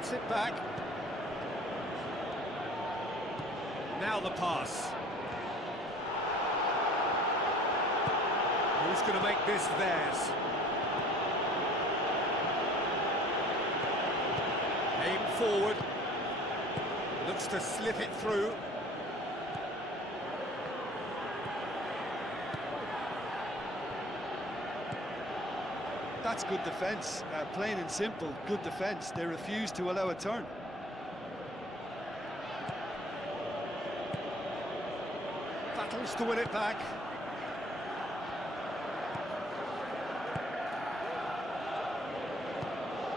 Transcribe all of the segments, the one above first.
Gets it back. Now the pass. Who's going to make this theirs? Aim forward. Looks to slip it through. That's good defence, plain and simple, good defence. They refuse to allow a turn. Battles to win it back.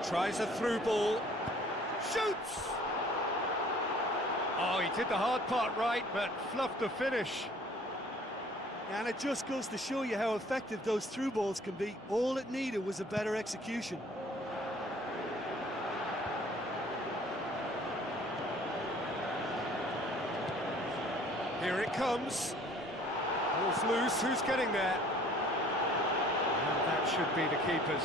Tries a through ball. Shoots! Oh, he did the hard part right, but fluffed the finish. And it just goes to show you how effective those through balls can be. All it needed was a better execution. Here it comes. Ball's loose, who's getting there? And that should be the keeper's.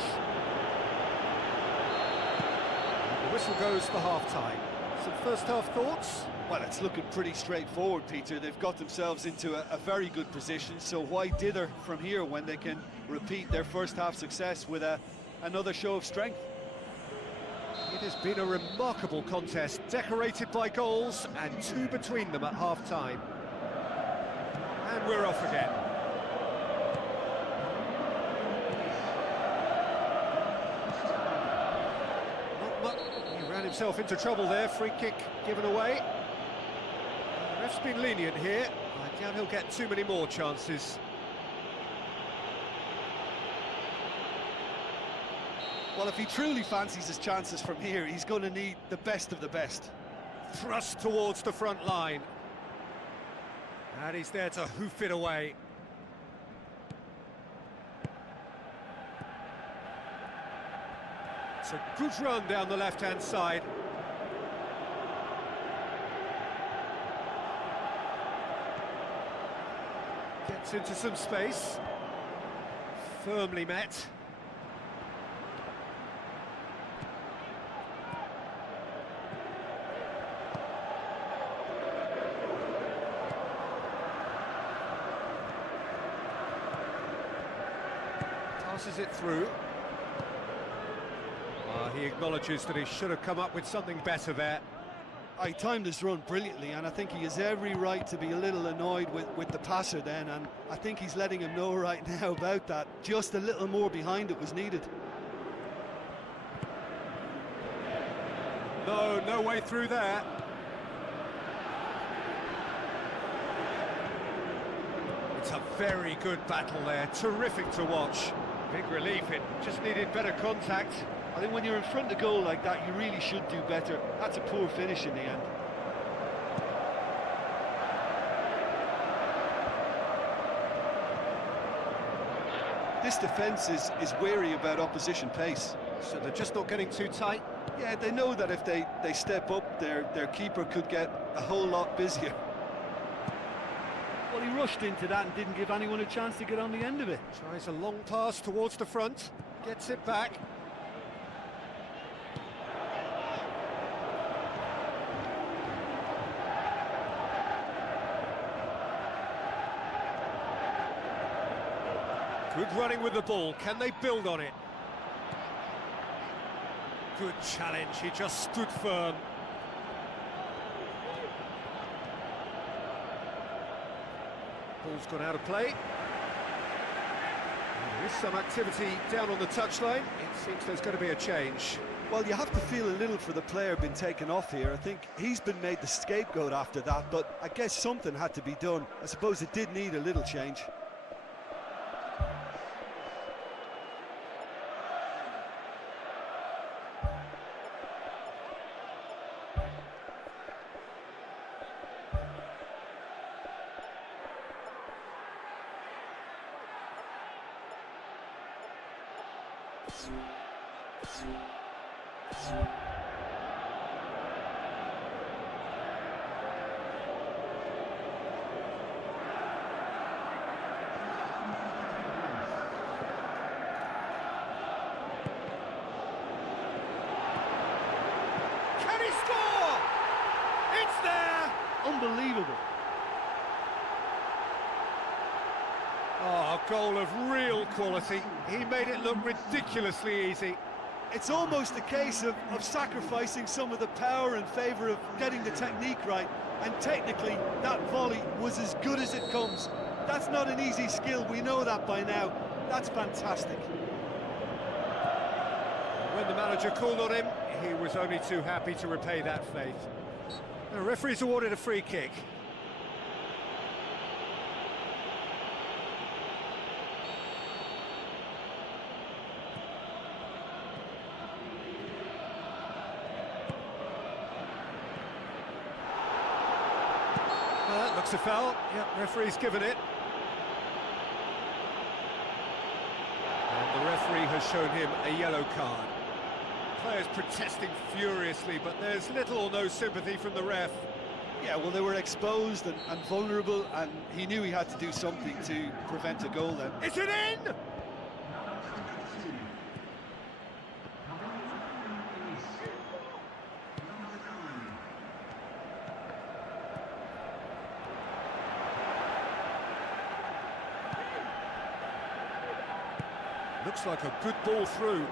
The whistle goes for half-time. Some first-half thoughts? Well, it's looking pretty straightforward, Peter. They've got themselves into a very good position, so why dither from here when they can repeat their first-half success with another show of strength? It has been a remarkable contest, decorated by goals, and two between them at half-time. And we're off again. Not much. He ran himself into trouble there, free kick given away. The ref's been lenient here. I doubt he'll get too many more chances. Well, if he truly fancies his chances from here, he's going to need the best of the best. Thrust towards the front line. And he's there to hoof it away. It's a good run down the left-hand side. Gets into some space. Firmly met. Passes it through. He acknowledges that he should have come up with something better there. He timed his run brilliantly, and I think he has every right to be a little annoyed with the passer then, and I think he's letting him know right now about that. Just a little more behind it was needed. No way through there. It's a very good battle there, terrific to watch. Big relief, it just needed better contact. I think when you're in front of goal like that, you really should do better. That's a poor finish in the end. This defence is wary about opposition pace. So they're just not getting too tight? Yeah, they know that if they step up, their keeper could get a whole lot busier. Well, he rushed into that and didn't give anyone a chance to get on the end of it. Tries a long pass towards the front, gets it back. Good running with the ball, can they build on it? Good challenge, he just stood firm. Ball's gone out of play. There is some activity down on the touchline. It seems there's going to be a change. Well, you have to feel a little for the player being taken off here. I think he's been made the scapegoat after that, but I guess something had to be done. I suppose it did need a little change. Oh, a goal of real quality. He made it look ridiculously easy. It's almost a case of sacrificing some of the power in favour of getting the technique right, and technically that volley was as good as it comes. That's not an easy skill, we know that by now. That's fantastic. When the manager called on him, he was only too happy to repay that faith. The referee's awarded a free kick. Looks a foul. Yep, referee's given it. And the referee has shown him a yellow card. Players protesting furiously, but there's little or no sympathy from the ref. Yeah, well, they were exposed and vulnerable, and he knew he had to do something to prevent a goal then. Is it in? Looks like a good ball through.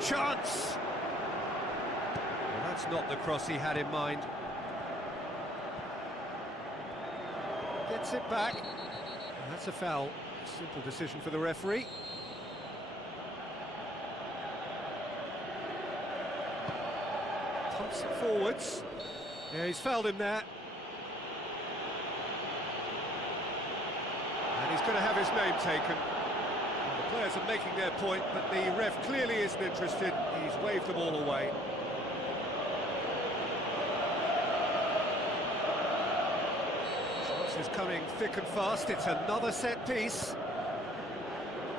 Chance! Well, that's not the cross he had in mind. Gets it back. And that's a foul. Simple decision for the referee. Pumps it forwards. Yeah, he's fouled him there. And he's going to have his name taken. The players are making their point, but the ref clearly isn't interested. He's waved them all away. Chance is coming thick and fast. It's another set piece.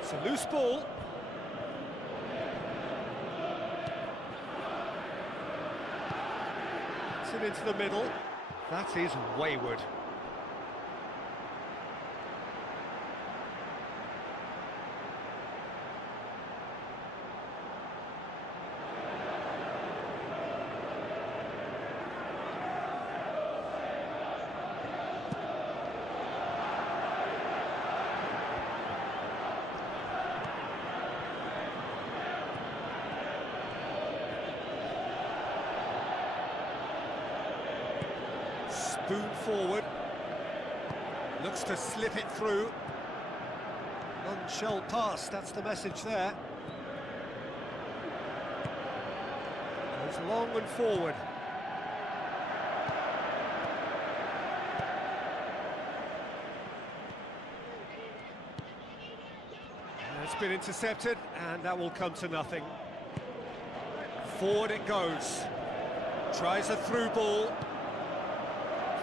It's a loose ball. It's it into the middle. That is wayward. Spoon forward, looks to slip it through. None shall pass, that's the message there. Goes long and forward. And it's been intercepted, and that will come to nothing. Forward it goes. Tries a through ball.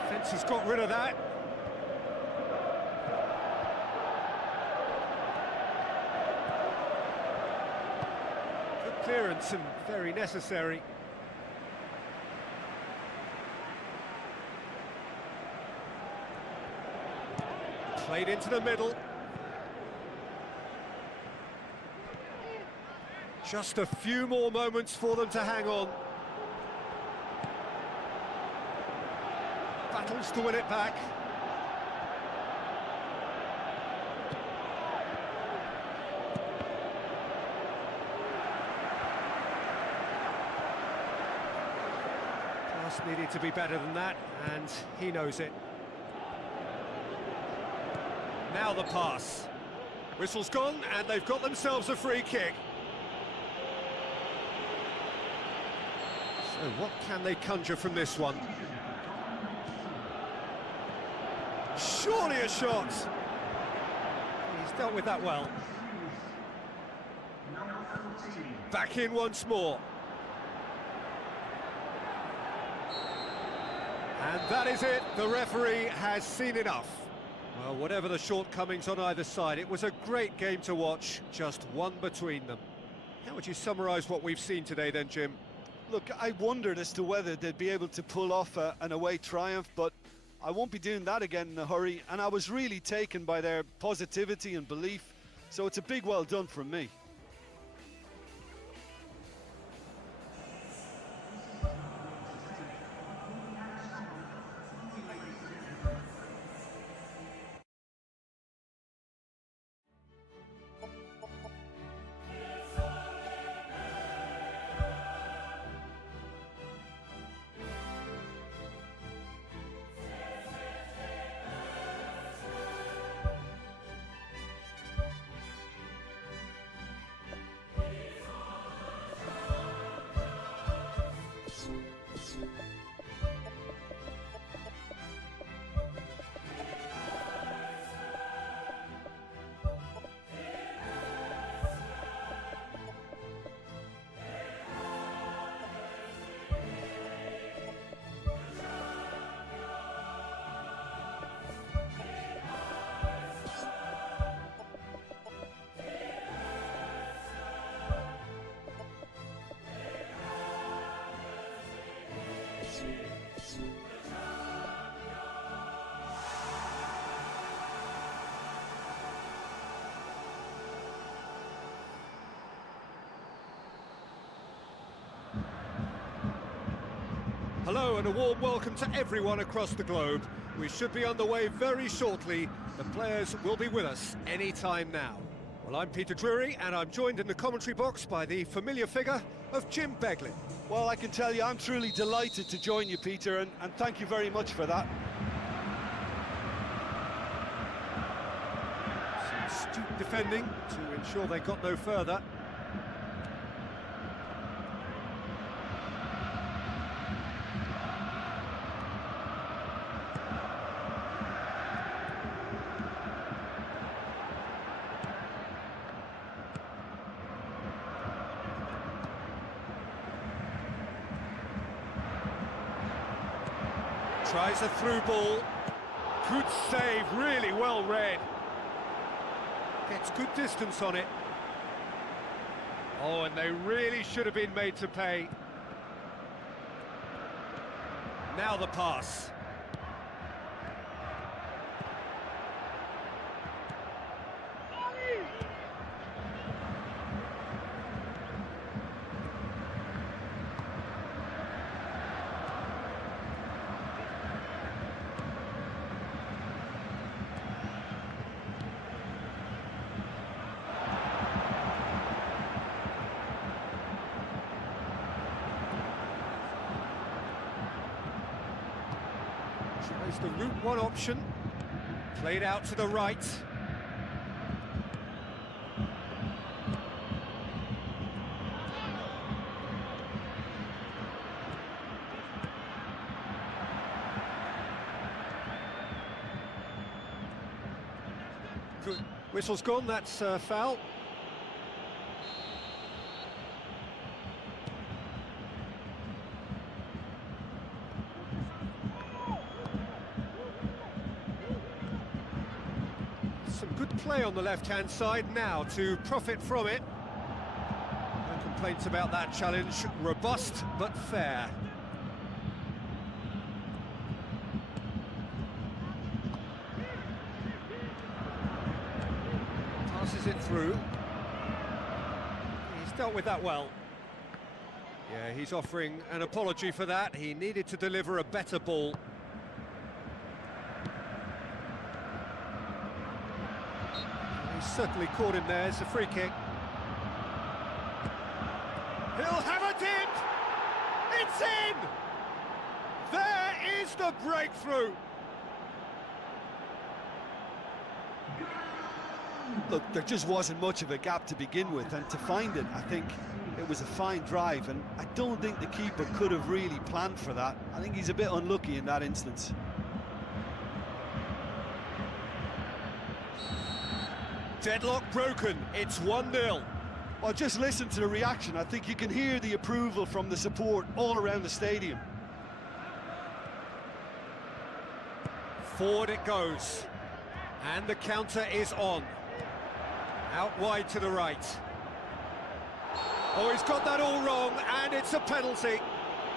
Fence has got rid of that. Good clearance and very necessary. Played into the middle. Just a few more moments for them to hang on. Battles to win it back. Pass needed to be better than that, and he knows it. Now the pass. Whistle's gone, and they've got themselves a free kick. So what can they conjure from this one? Surely a shot. He's dealt with that well. Back in once more. And that is it. The referee has seen enough. Well, whatever the shortcomings on either side, it was a great game to watch, just one between them. How would you summarise what we've seen today then, Jim? Look, I wondered as to whether they'd be able to pull off an away triumph, but I won't be doing that again in a hurry, and I was really taken by their positivity and belief, so it's a big well done from me. Hello and a warm welcome to everyone across the globe. We should be underway very shortly. The players will be with us any time now. Well, I'm Peter Drury, and I'm joined in the commentary box by the familiar figure of Jim Beglin. Well, I can tell you I'm truly delighted to join you, Peter, and thank you very much for that. Some astute defending to ensure they got no further. Tries a through ball. Good save, really well read. Gets good distance on it. Oh, and they really should have been made to pay. Now the pass. Tries the route one option, played out to the right. Good. Whistle's gone, that's foul. Some good play on the left-hand side now to profit from it. No complaints about that challenge. Robust but fair. Passes it through. He's dealt with that well. Yeah, he's offering an apology for that. He needed to deliver a better ball. He's certainly caught him there. It's a free kick. He'll have a dip! It's in! There is the breakthrough! Look, there just wasn't much of a gap to begin with, and to find it, I think it was a fine drive, and I don't think the keeper could have really planned for that. I think he's a bit unlucky in that instance. Deadlock broken, it's 1-0. Well, just listen to the reaction. I think you can hear the approval from the support all around the stadium. Forward it goes. And the counter is on. Out wide to the right. Oh, he's got that all wrong, and it's a penalty.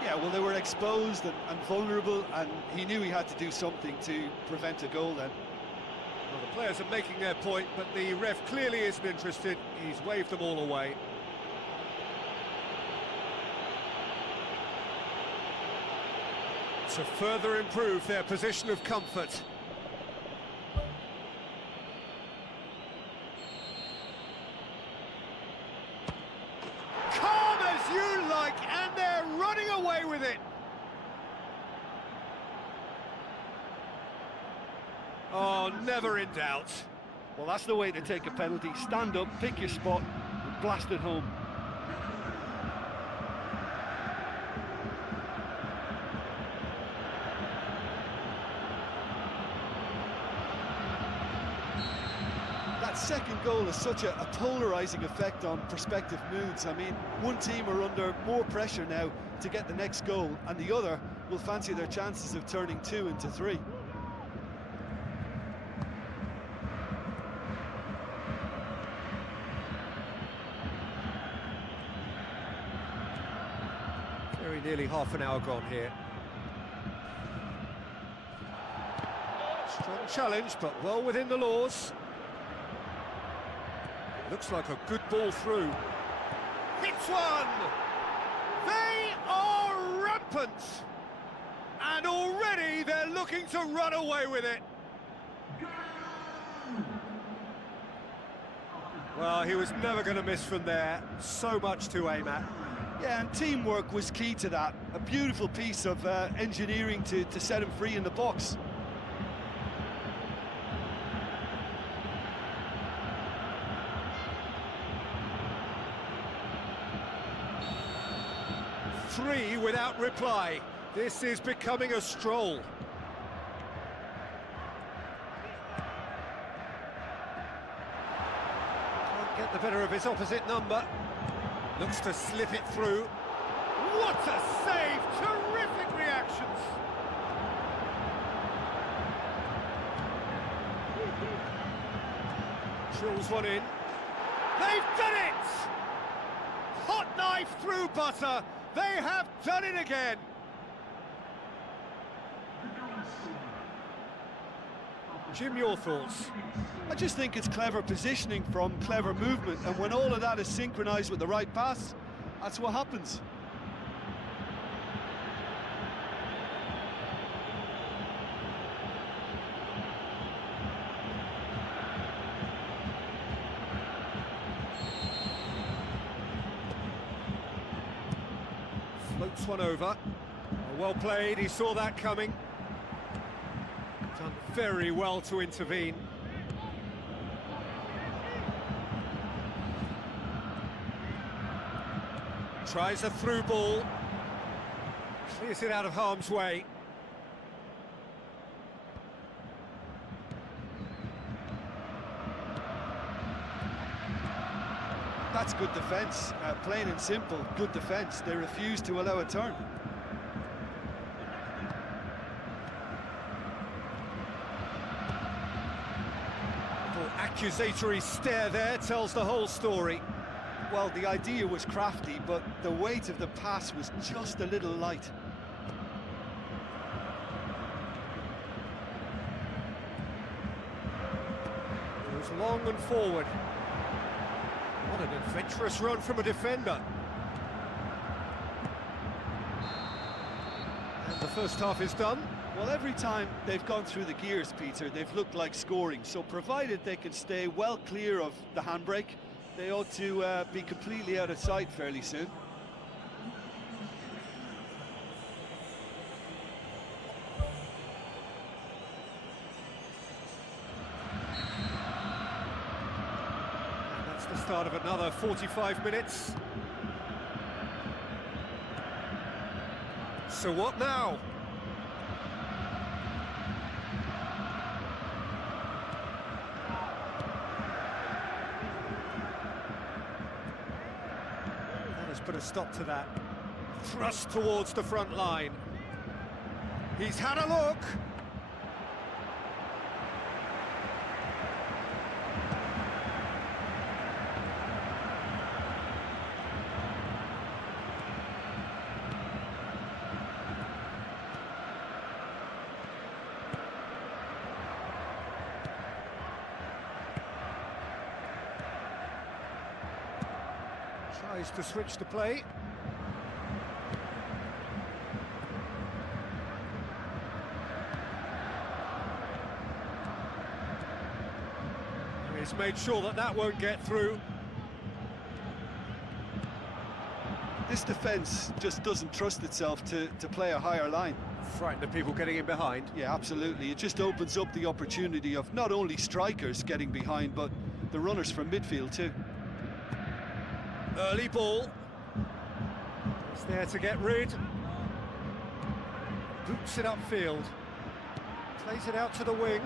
Yeah, well, they were exposed and vulnerable, and he knew he had to do something to prevent a goal then. Well, the players are making their point, but the ref clearly isn't interested. He's waved them all away. To further improve their position of comfort. Calm as you like, and they're running away with it. Oh, never in doubt. Well, that's the way to take a penalty. Stand up, pick your spot, and blast it home. That second goal has such a polarising effect on prospective moods. I mean, one team are under more pressure now to get the next goal, and the other will fancy their chances of turning 2 into 3. Very nearly half an hour gone here. Strong challenge, but well within the laws. Looks like a good ball through. Hits one! They are rampant! And already they're looking to run away with it. Well, he was never going to miss from there. So much to aim at. Yeah, and teamwork was key to that. A beautiful piece of engineering to set him free in the box. Three without reply. This is becoming a stroll. Can't get the better of his opposite number. Looks to slip it through. What a save! Terrific reactions! Drills one in. They've done it! Hot knife through butter. They have done it again. Jim, your thoughts? I just think it's clever positioning from clever movement, and when all of that is synchronised with the right pass, that's what happens. Floats one over. Well played, he saw that coming. Done very well to intervene. Tries a through ball. Clears it out of harm's way. That's good defence, plain and simple, good defence. They refuse to allow a turn. Little accusatory stare there tells the whole story. Well, the idea was crafty, but the weight of the pass was just a little light. It was long and forward. What an adventurous run from a defender. And the first half is done. Well, every time they've gone through the gears, Peter, they've looked like scoring. So provided they can stay well clear of the handbrake, they ought to be completely out of sight fairly soon. And that's the start of another 45 minutes. So what now? Put a stop to that. Thrust towards the front line. He's had a look. Tries to switch the play. He's made sure that that won't get through. This defence just doesn't trust itself to play a higher line. Frightened of people getting in behind. Yeah, absolutely. It just opens up the opportunity of not only strikers getting behind, but the runners from midfield too. Early ball. It's there to get rid. Boots it upfield. Plays it out to the wing.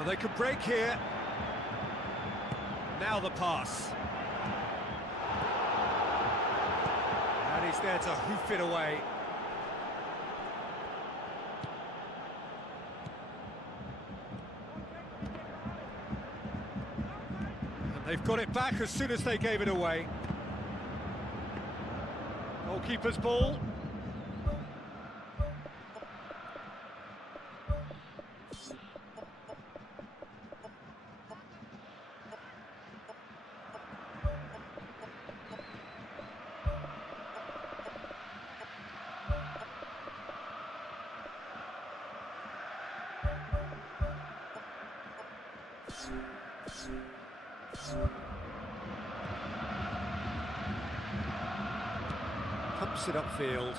Oh, they could break here. Now the pass. And he's there to hoof it away. And they've got it back as soon as they gave it away. Goalkeeper's ball. Pumps it upfield.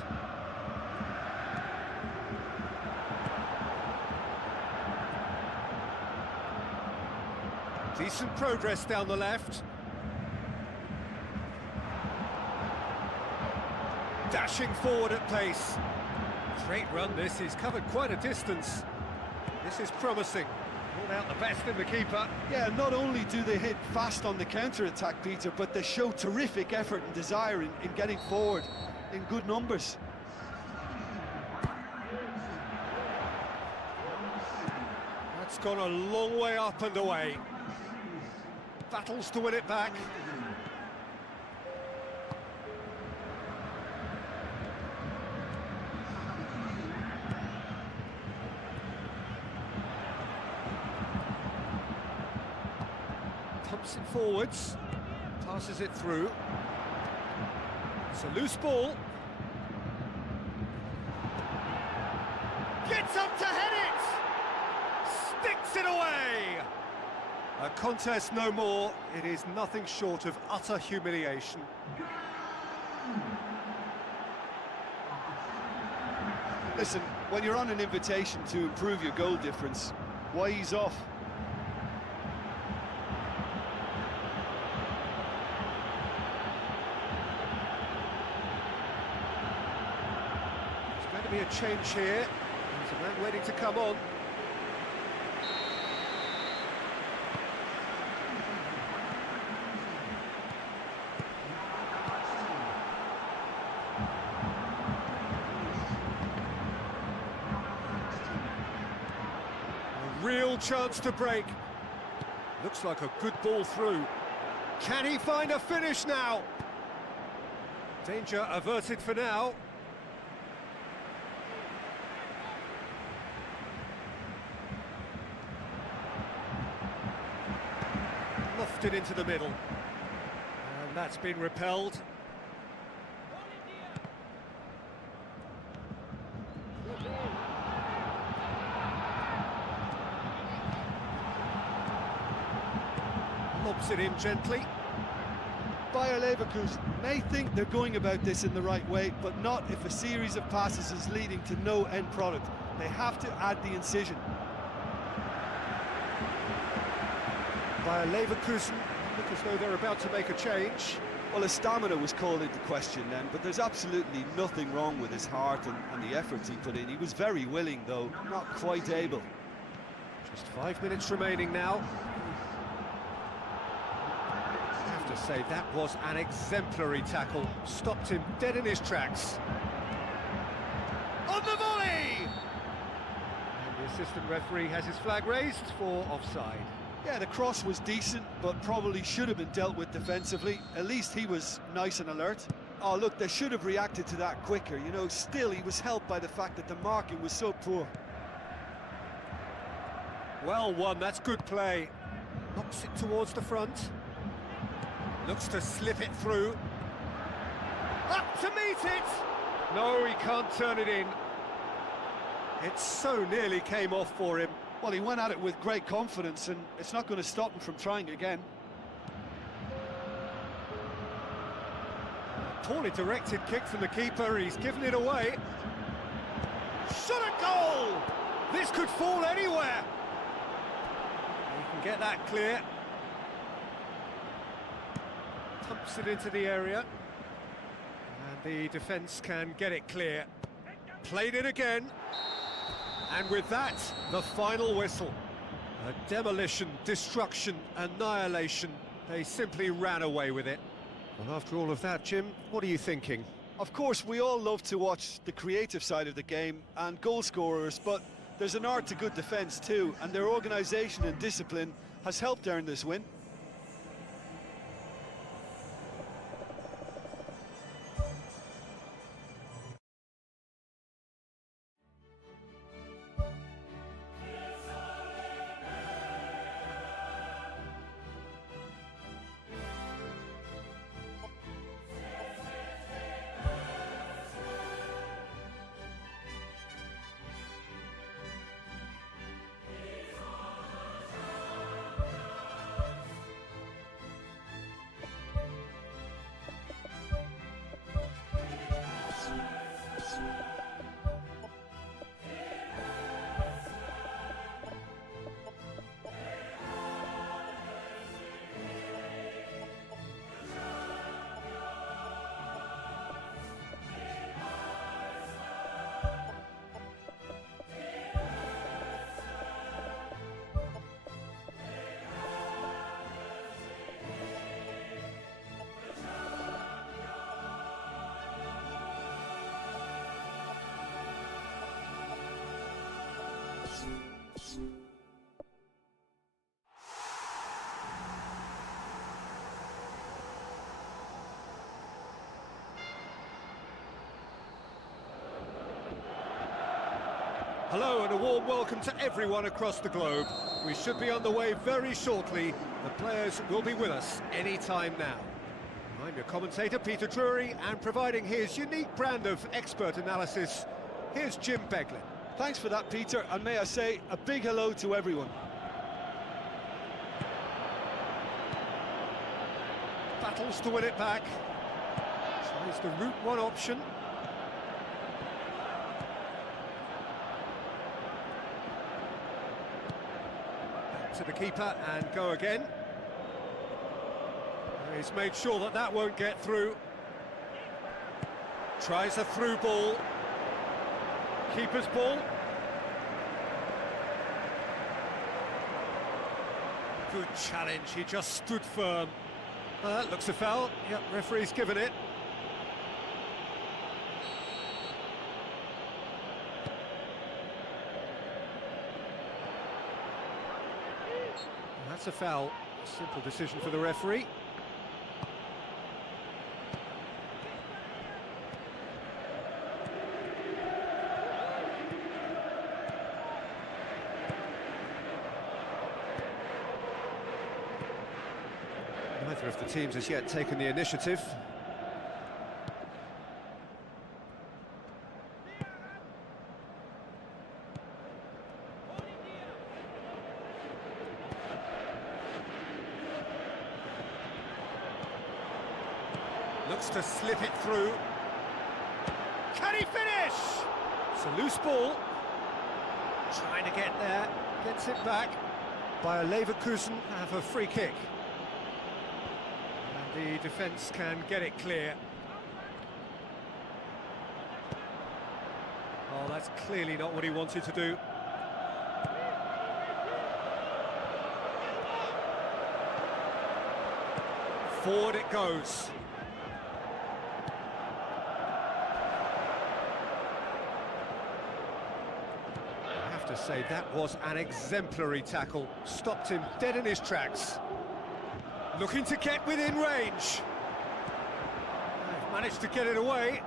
Decent progress down the left. Dashing forward at pace. Great run this, he's covered quite a distance. This is promising. Pulled out the best in the keeper. Yeah, not only do they hit fast on the counter-attack, Peter, but they show terrific effort and desire in getting forward in good numbers. That's gone a long way up and away. Battles to win it back. Pumps it forwards, passes it through. It's a loose ball. Gets up to head it! Sticks it away! A contest no more. It is nothing short of utter humiliation. Listen, when you're on an invitation to improve your goal difference, why ease off? There's going to be a change here. There's a man waiting to come on. Real chance to break. Looks like a good ball through. Can he find a finish now? Danger averted for now. Lofted into the middle. And that's been repelled. Lobs it in gently. Bayer Leverkusen may think they're going about this in the right way, but not if a series of passes is leading to no end product. They have to add the incision. Bayer Leverkusen look as though they're about to make a change. Well, his stamina was called into question then, but there's absolutely nothing wrong with his heart and the efforts he put in. He was very willing, though, not quite able. Just 5 minutes remaining now. To say that was an exemplary tackle, stopped him dead in his tracks. On the volley! And the assistant referee has his flag raised for offside. Yeah, the cross was decent, but probably should have been dealt with defensively. At least he was nice and alert. Oh, look, they should have reacted to that quicker. You know, still he was helped by the fact that the marking was so poor. Well won, that's good play. Knocks it towards the front. Looks to slip it through. Up to meet it! No, he can't turn it in. It so nearly came off for him. Well, he went at it with great confidence, and it's not going to stop him from trying again. Poorly directed kick from the keeper, he's given it away. Shot a goal! This could fall anywhere. He can get that clear. Pumps it into the area, and the defence can get it clear. Played it again, and with that, the final whistle. A demolition, destruction, annihilation. They simply ran away with it. Well, after all of that, Jim, what are you thinking? Of course, we all love to watch the creative side of the game and goal scorers, but there's an art to good defence too, and their organisation and discipline has helped earn this win. Hello and a warm welcome to everyone across the globe. We should be underway very shortly. The players will be with us any time now. I'm your commentator, Peter Drury, and providing his unique brand of expert analysis, here's Jim Beglin. Thanks for that, Peter, and may I say a big hello to everyone. Battles to win it back. Tries the route one option. Back to the keeper and go again. He's made sure that that won't get through. Tries a through ball. Keeper's ball. Good challenge, he just stood firm. That looks a foul. Yep, referee's given it. That's a foul. Simple decision for the referee. Neither of the teams has yet taken the initiative. Looks to slip it through. Can he finish? It's a loose ball. Trying to get there. Gets it back. Bayer Leverkusen have a free kick. The defence can get it clear. Oh, that's clearly not what he wanted to do. Forward it goes. I have to say, that was an exemplary tackle. Stopped him dead in his tracks. Looking to get within range. They've managed to get it away.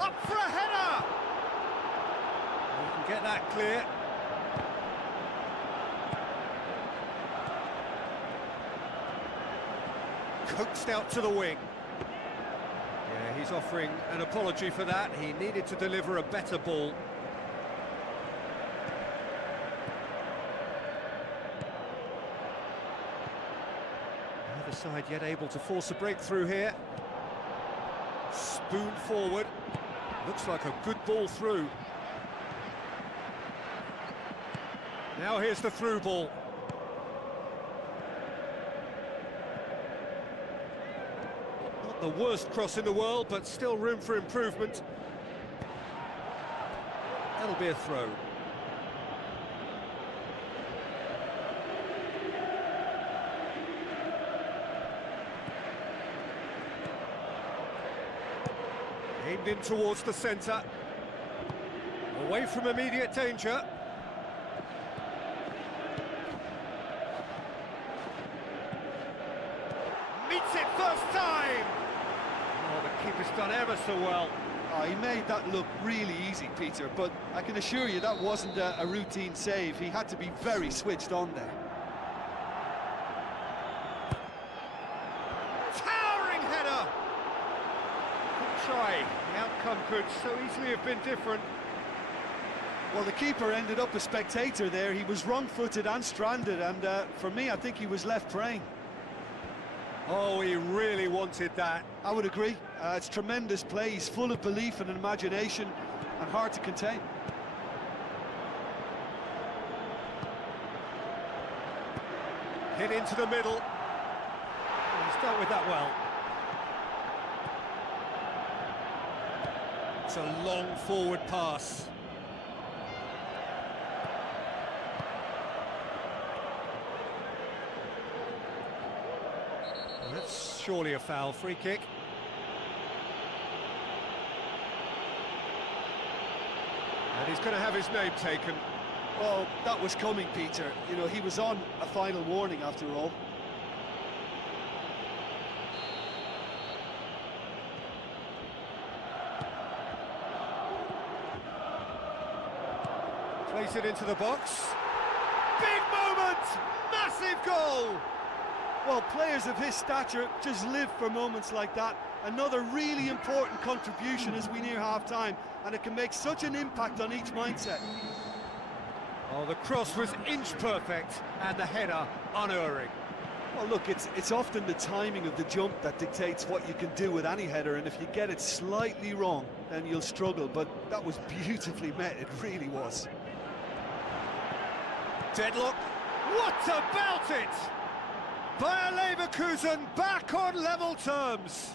Up for a header! We can get that clear. Coaxed out to the wing. Yeah, he's offering an apology for that. He needed to deliver a better ball. Neither side yet able to force a breakthrough here. Spoon forward. Looks like a good ball through. Now here's the through ball. The worst cross in the world, but still room for improvement. That'll be a throw. Aimed in towards the centre. Away from immediate danger. Meets it first time! Oh, the keeper's done ever so well. Oh, he made that look really easy, Peter, but I can assure you that wasn't a routine save. He had to be very switched on there. Towering header! Good try. The outcome could so easily have been different. Well, the keeper ended up a spectator there. He was wrong-footed and stranded, and for me, I think he was left praying. Oh, he really wanted that. I would agree. It's tremendous play. He's full of belief and imagination and hard to contain. Hit into the middle. He's dealt with that well. It's a long forward pass. That's surely a foul. Free kick. And he's going to have his name taken. Well, that was coming, Peter. You know, he was on a final warning after all. Place it into the box. Big moment! Massive goal! Well, players of his stature just live for moments like that. Another really important contribution as we near half-time, and it can make such an impact on each mindset. Oh, the cross was inch perfect, and the header unerring. Well, look, it's often the timing of the jump that dictates what you can do with any header, and if you get it slightly wrong, then you'll struggle, but that was beautifully met, it really was. Deadlock. What about it? Bayer Leverkusen back on level terms.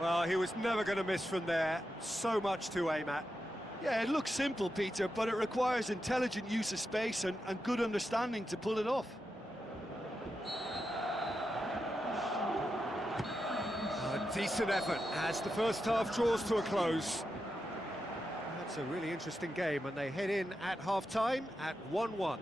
Well, he was never going to miss from there. So much to aim at. Yeah, it looks simple, Peter, but it requires intelligent use of space and good understanding to pull it off. A decent effort as the first half draws to a close. That's a really interesting game, and they head in at half-time at 1-1.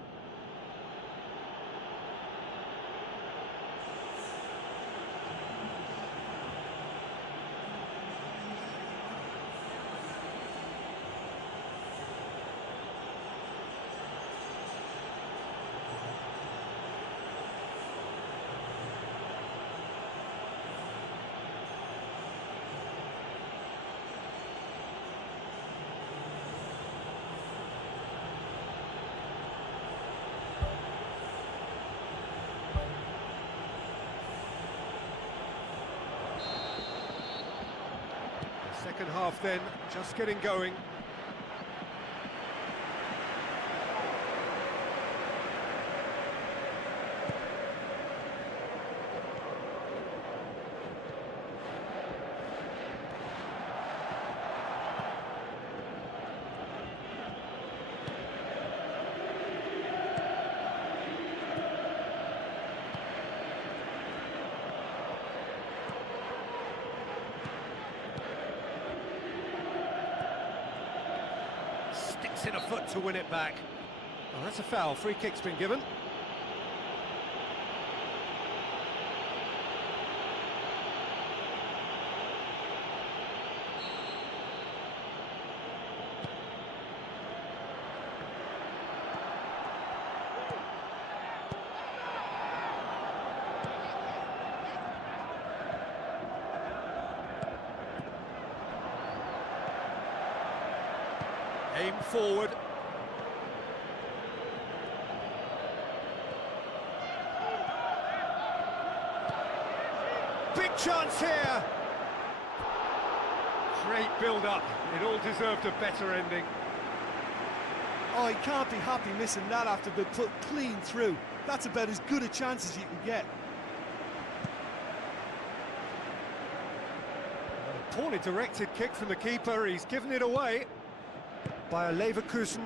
Second half then, just getting going. Sticks in a foot to win it back. Oh, that's a foul. Free kick's been given. Aim forward. Big chance here. Great build-up. It all deserved a better ending. Oh, he can't be happy missing that after being put clean through. That's about as good a chance as you can get. A poorly directed kick from the keeper. He's given it away. Bayer Leverkusen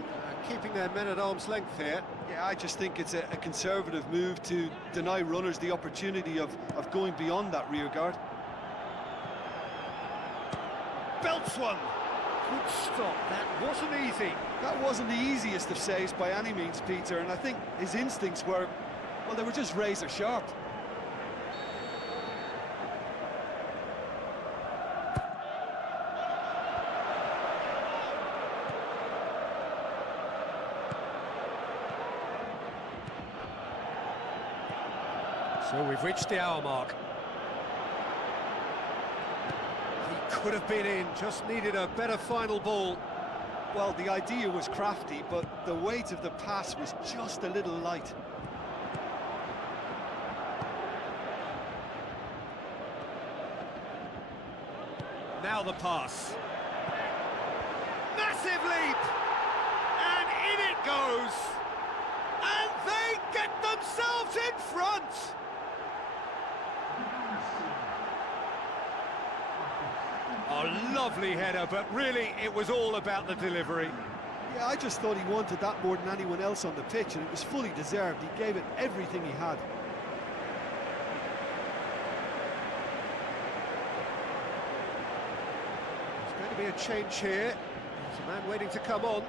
keeping their men at arm's length here. Yeah, I just think it's a conservative move to deny runners the opportunity of going beyond that rear guard. Belts one. Good stop. That wasn't easy. That wasn't the easiest of saves by any means, Peter, and I think his instincts were, well, they were just razor sharp. So we've reached the hour mark. He could have been in, just needed a better final ball. Well, the idea was crafty, but the weight of the pass was just a little light. Now the pass. Massive leap! And in it goes! And they get themselves in front! A lovely header, but really it was all about the delivery. Yeah, I just thought he wanted that more than anyone else on the pitch, and it was fully deserved. He gave it everything he had. There's going to be a change here. There's a man waiting to come on.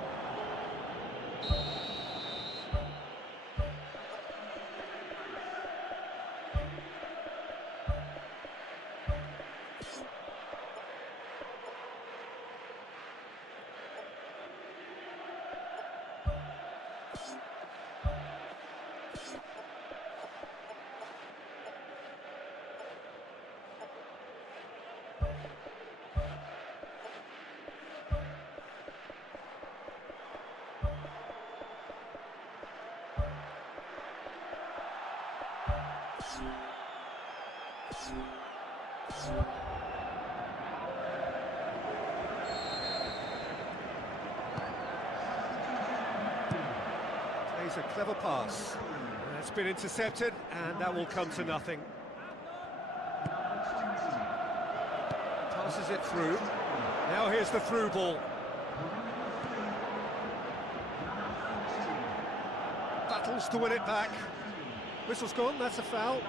Plays a clever pass. That's been intercepted, and that will come to nothing. Passes it through. Now here's the through ball. Battles to win it back. Whistle's gone, that's a foul.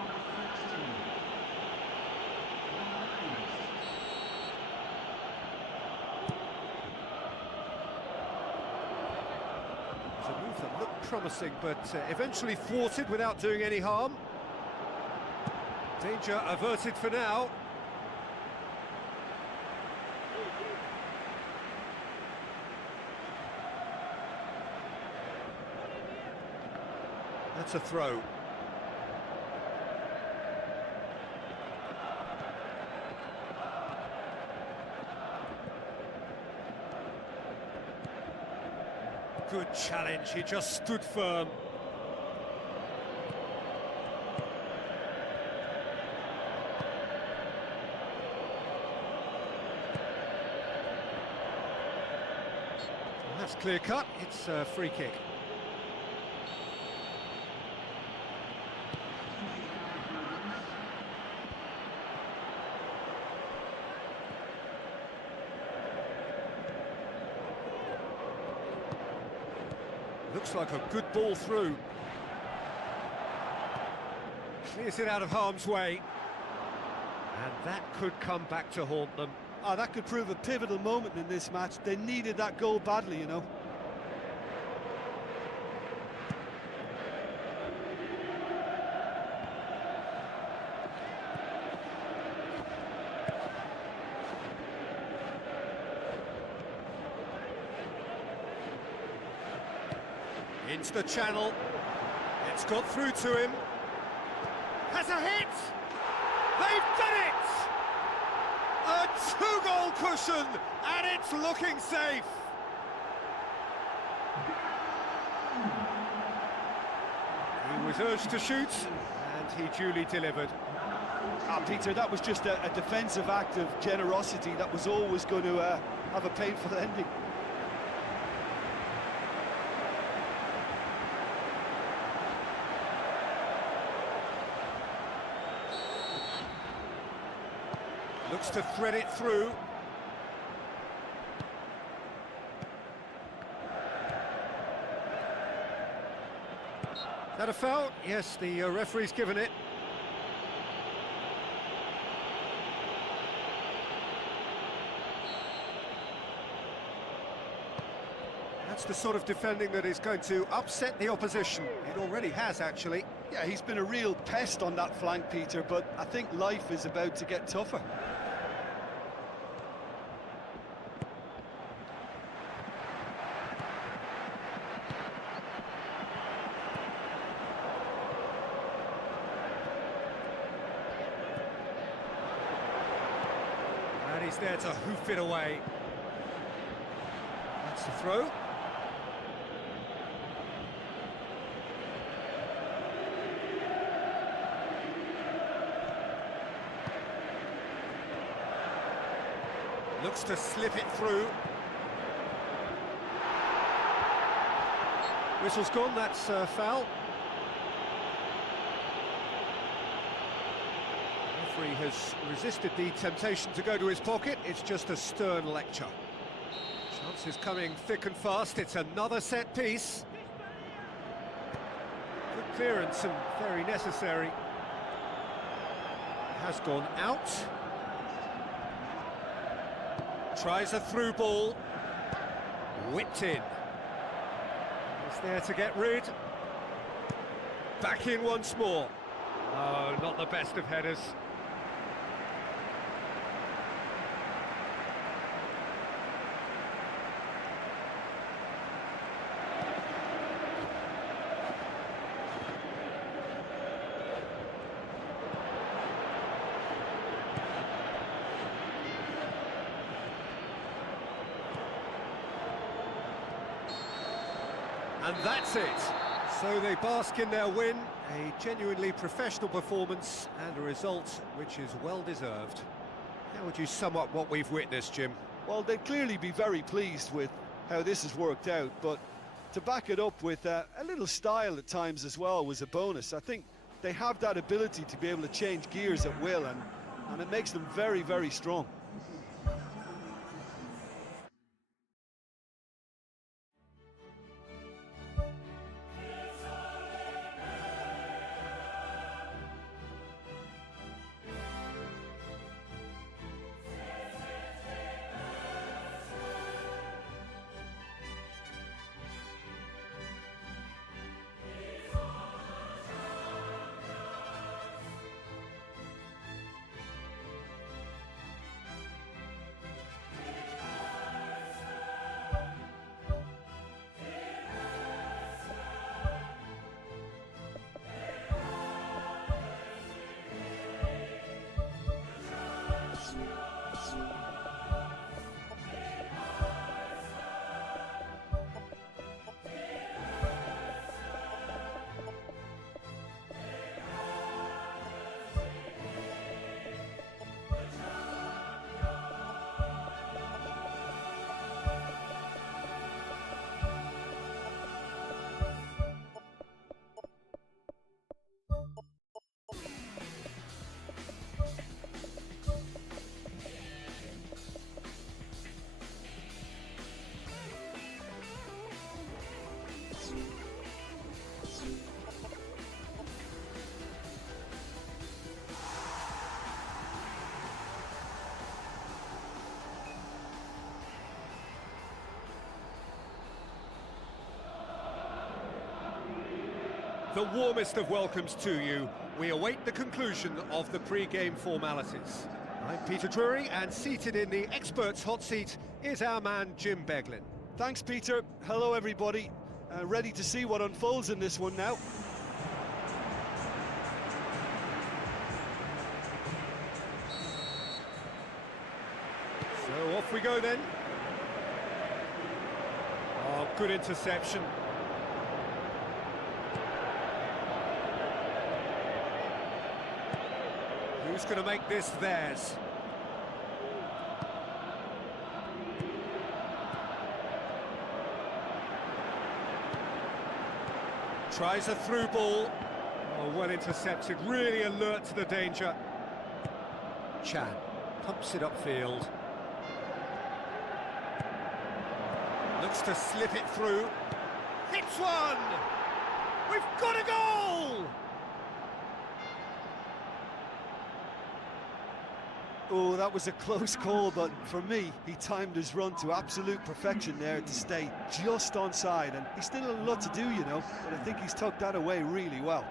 It's a move that looked promising, but eventually thwarted without doing any harm. Danger averted for now. That's a throw. Good challenge, he just stood firm. That's clear cut, it's a free kick. Looks like a good ball through. Clears it out of harm's way. And that could come back to haunt them. Oh, that could prove a pivotal moment in this match. They needed that goal badly, you know. Into the channel. It's got through to him. Has a hit! They've done it! A two-goal cushion, and it's looking safe. He was urged to shoot, and he duly delivered. Ah, Peter, that was just a defensive act of generosity that was always going to have a painful ending. Looks to thread it through. Is that a foul? Yes, the referee's given it. That's the sort of defending that is going to upset the opposition. It already has, actually. Yeah, he's been a real pest on that flank, Peter, but I think life is about to get tougher. And he's there to hoof it away. That's the throw. Looks to slip it through. Whistle's gone, that's a foul. The referee has resisted the temptation to go to his pocket. It's just a stern lecture. Chances coming thick and fast. It's another set piece. Good clearance and very necessary. Has gone out. Tries a through ball. Whipped in. He's there to get rid. Back in once more. Oh, not the best of headers. And that's it. So they bask in their win, A genuinely professional performance and a result which is well deserved. How would you sum up what we've witnessed, Jim? Well, they'd clearly be very pleased with how this has worked out, but to back it up with a little style at times as well was a bonus. I think they have that ability to be able to change gears at will, and it makes them very, very strong. The warmest of welcomes to you. We await the conclusion of the pre-game formalities. I'm Peter Drury, and seated in the experts' hot seat is our man Jim Beglin. Thanks, Peter. Hello, everybody. Ready to see what unfolds in this one now. So off we go then. Oh, good interception. Who's going to make this theirs? Tries a through ball. Oh, well intercepted, really alert to the danger. Chan pumps it upfield. Looks to slip it through. Hits one! We've got a goal! Oh, that was a close call, but for me, he timed his run to absolute perfection there to stay just onside, and he's still a lot to do, you know, but I think he's tucked that away really well.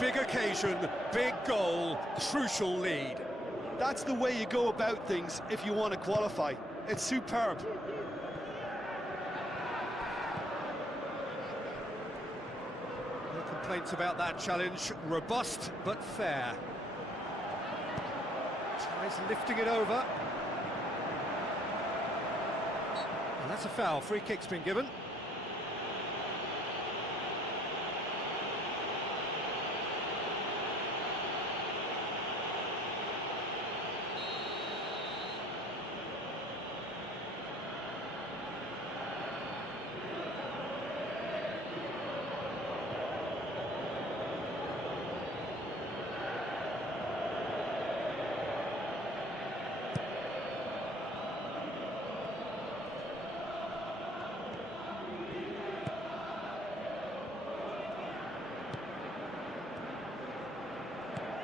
Big occasion, big goal, crucial lead. That's the way you go about things if you want to qualify. It's superb. No complaints about that challenge. Robust but fair. Tries lifting it over. And that's a foul. Free kick's been given.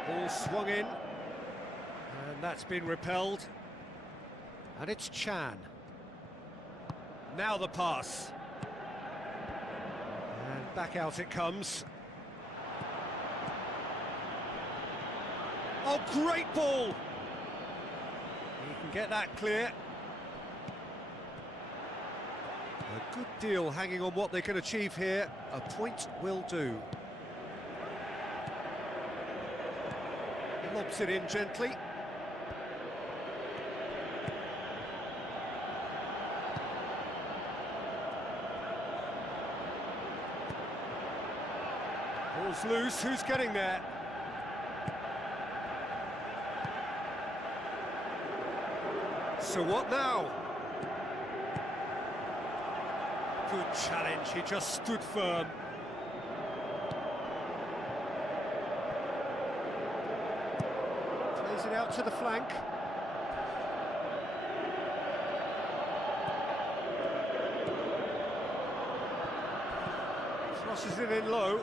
Ball swung in, and that's been repelled. And it's Chan. Now the pass. And back out it comes. Oh, great ball! He can get that clear. A good deal hanging on what they can achieve here. A point will do. Lobs it in gently. Ball's loose, who's getting there? So what now? Good challenge, he just stood firm. Plays it out to the flank. Crosses it in low.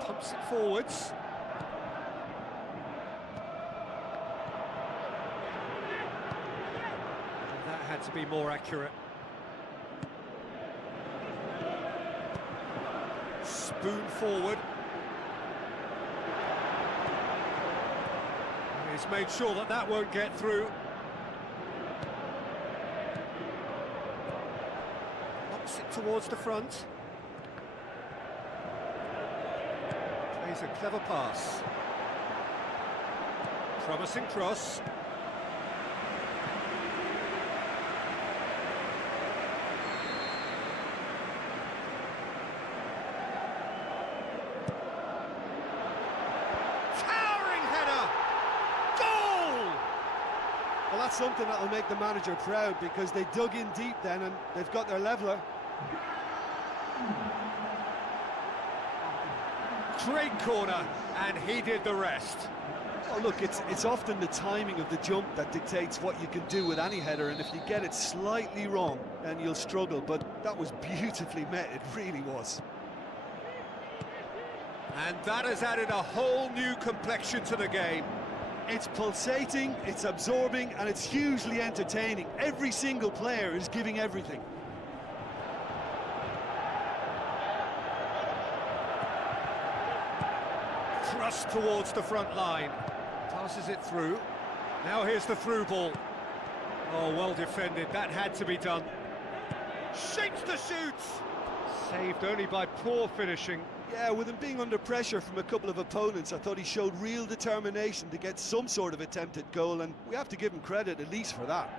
Pumps it forwards. And that had to be more accurate. Spoon forward. He's made sure that that won't get through. Knocks it towards the front. Plays a clever pass. Promising cross. Well, that's something that'll make the manager proud, because they dug in deep then and they've got their leveller. Great corner, and he did the rest. Oh, look, it's often the timing of the jump that dictates what you can do with any header, and if you get it slightly wrong, then you'll struggle, but that was beautifully met, it really was. And that has added a whole new complexion to the game. It's pulsating, it's absorbing, and it's hugely entertaining. Every single player is giving everything. Thrust towards the front line. Passes it through. Now here's the through ball. Oh, well defended. That had to be done. Shapes the shoot! Saved only by poor finishing. Yeah, with him being under pressure from a couple of opponents, I thought he showed real determination to get some sort of attempted goal, and we have to give him credit at least for that.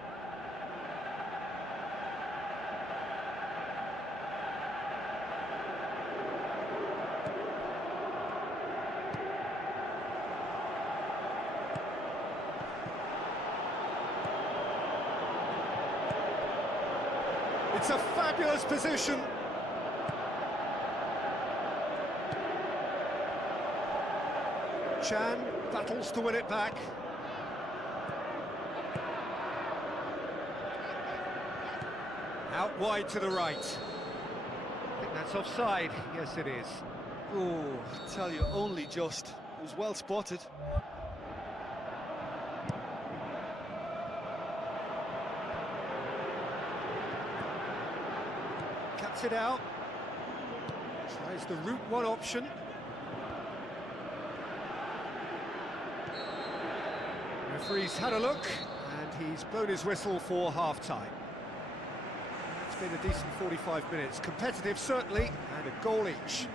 It's a fabulous position. Chan battles to win it back. Out wide to the right. I think that's offside. Yes, it is. Oh, I tell you, only just. It was well spotted. Cuts it out. Tries the route one option. Referee's had a look, and he's blown his whistle for half-time. It's been a decent 45 minutes. Competitive, certainly, and a goal each.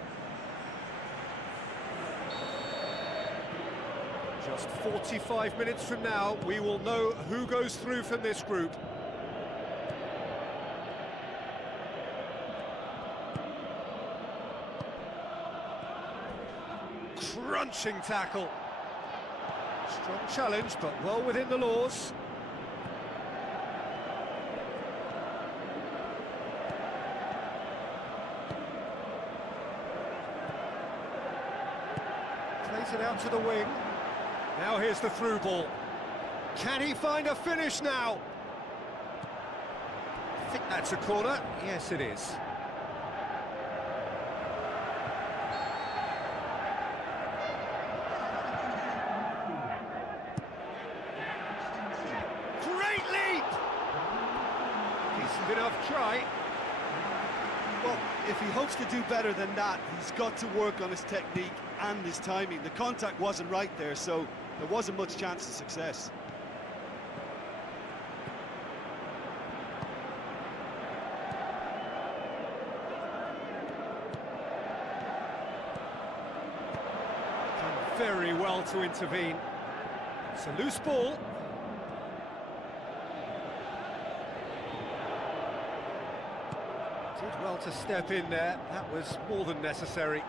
Just 45 minutes from now, we will know who goes through from this group. Crunching tackle. Strong challenge, but well within the laws. Plays it out to the wing. Now here's the through ball. Can he find a finish now? I think that's a corner. Yes, it is. Enough try. Well, if he hopes to do better than that, he's got to work on his technique, and his timing. The contact wasn't right there, so there wasn't much chance of success. Done very well to intervene. It's a loose ball. Did well to step in there. That was more than necessary.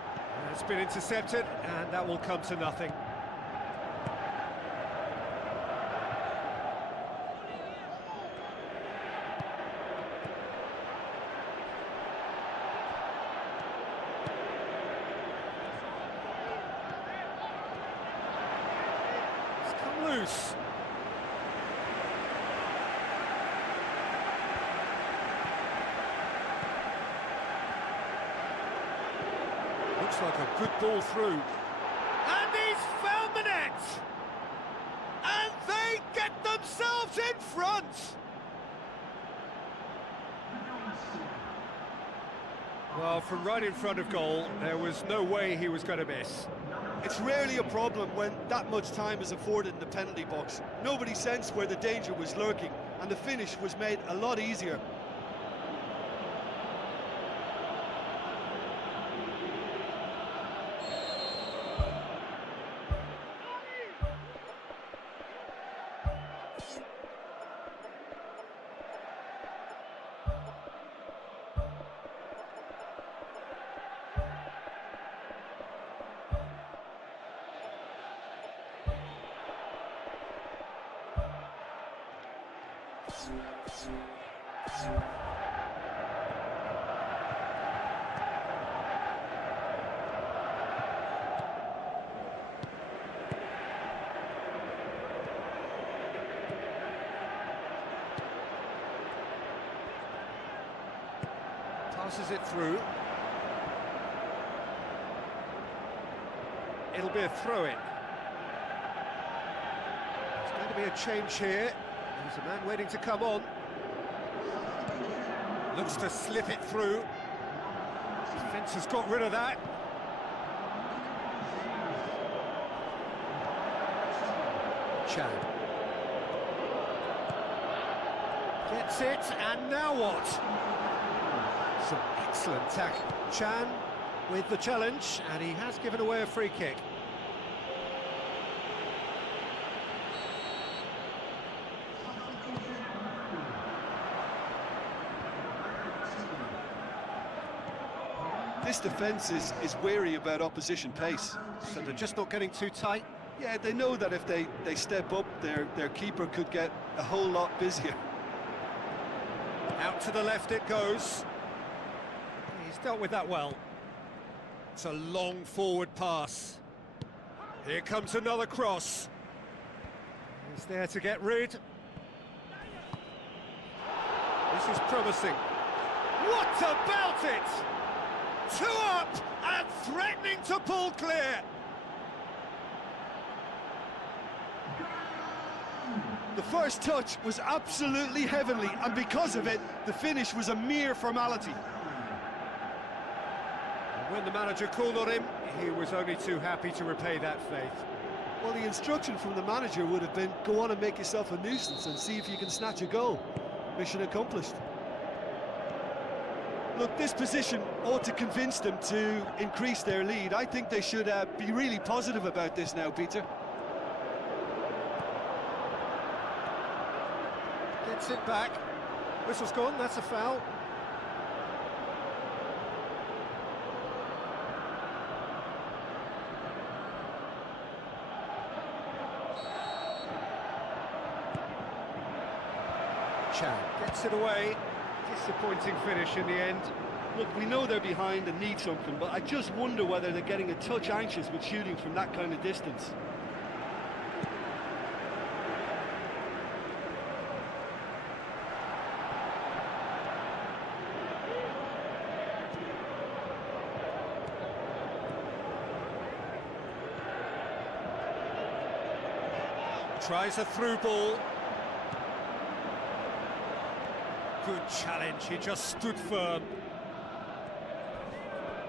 It's been intercepted, and that will come to nothing. It's come loose. Looks like a good ball through. And he's found the net! And they get themselves in front! Well, from right in front of goal, there was no way he was going to miss. It's rarely a problem when that much time is afforded in the penalty box. Nobody sensed where the danger was lurking, and the finish was made a lot easier. Passes it through. It'll be a throw-in. There's going to be a change here. There's a man waiting to come on. Looks to slip it through. Defence has got rid of that. Chan. Gets it, and now what? Some excellent tackle. Chan with the challenge, and he has given away a free kick. This defence is wary about opposition pace. So they're just not getting too tight? Yeah, they know that if they step up, their keeper could get a whole lot busier. Out to the left it goes. He's dealt with that well. It's a long forward pass. Here comes another cross. He's there to get rid. This is promising. What about it? Two up and threatening to pull clear. The first touch was absolutely heavenly, and because of it, the finish was a mere formality. And when the manager called on him, he was only too happy to repay that faith. Well, the instruction from the manager would have been, go on and make yourself a nuisance and see if you can snatch a goal. Mission accomplished. Look, this position ought to convince them to increase their lead. I think they should be really positive about this now, Peter. Gets it back. Whistle's gone, that's a foul. Chan gets it away. Disappointing finish in the end. Look, we know they're behind and need something, but I just wonder whether they're getting a touch anxious with shooting from that kind of distance. Tries a through ball. Good challenge, he just stood firm.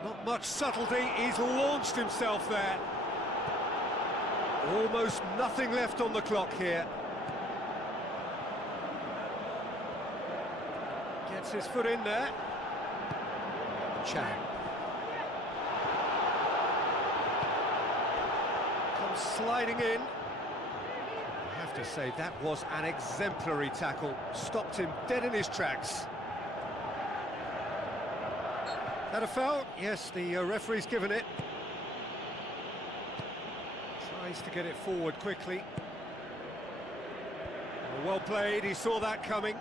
Not much subtlety, he's launched himself there. Almost nothing left on the clock here. Gets his foot in there. Chan. Comes sliding in. I have to say, that was an exemplary tackle. Stopped him dead in his tracks. That a foul? Yes, the referee's given it. Tries to get it forward quickly. Well played, he saw that coming.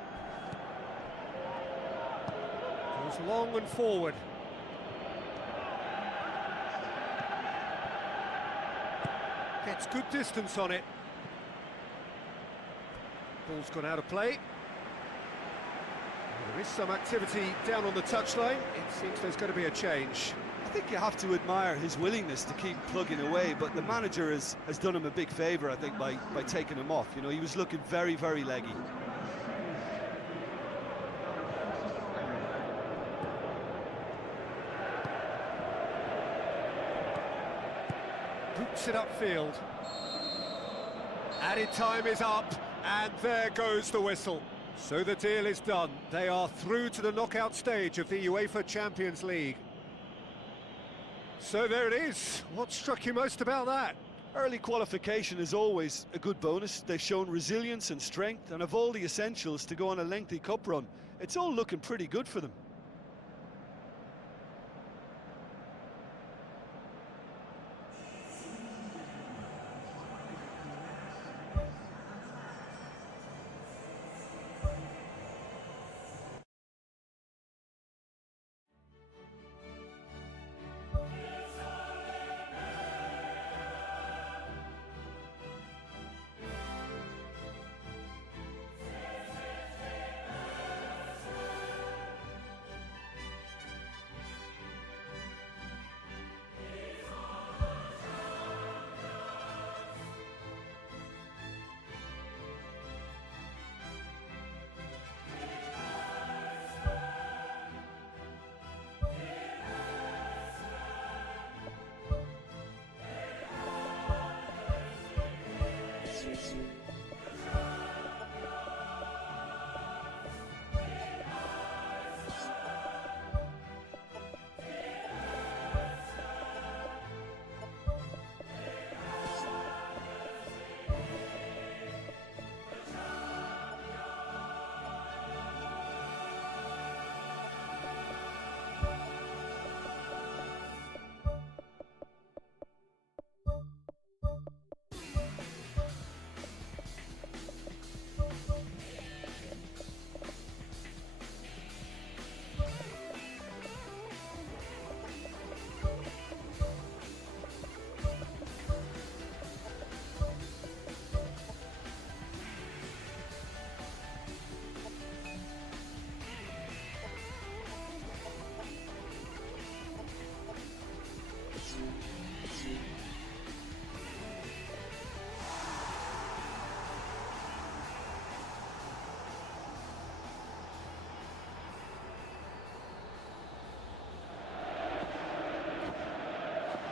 Goes long and forward. Gets good distance on it. Ball's gone out of play. There is some activity down on the touchline. It seems there's going to be a change. I think you have to admire his willingness to keep plugging away, but the manager has done him a big favour, I think, by taking him off. You know, he was looking very, very leggy. Boots it upfield. Added time is up, and there goes the whistle. So the deal is done. They are through to the knockout stage of the UEFA Champions League. So there it is. What struck you most about that? Early qualification is always a good bonus. They've shown resilience and strength and have all the essentials to go on a lengthy cup run. It's all looking pretty good for them.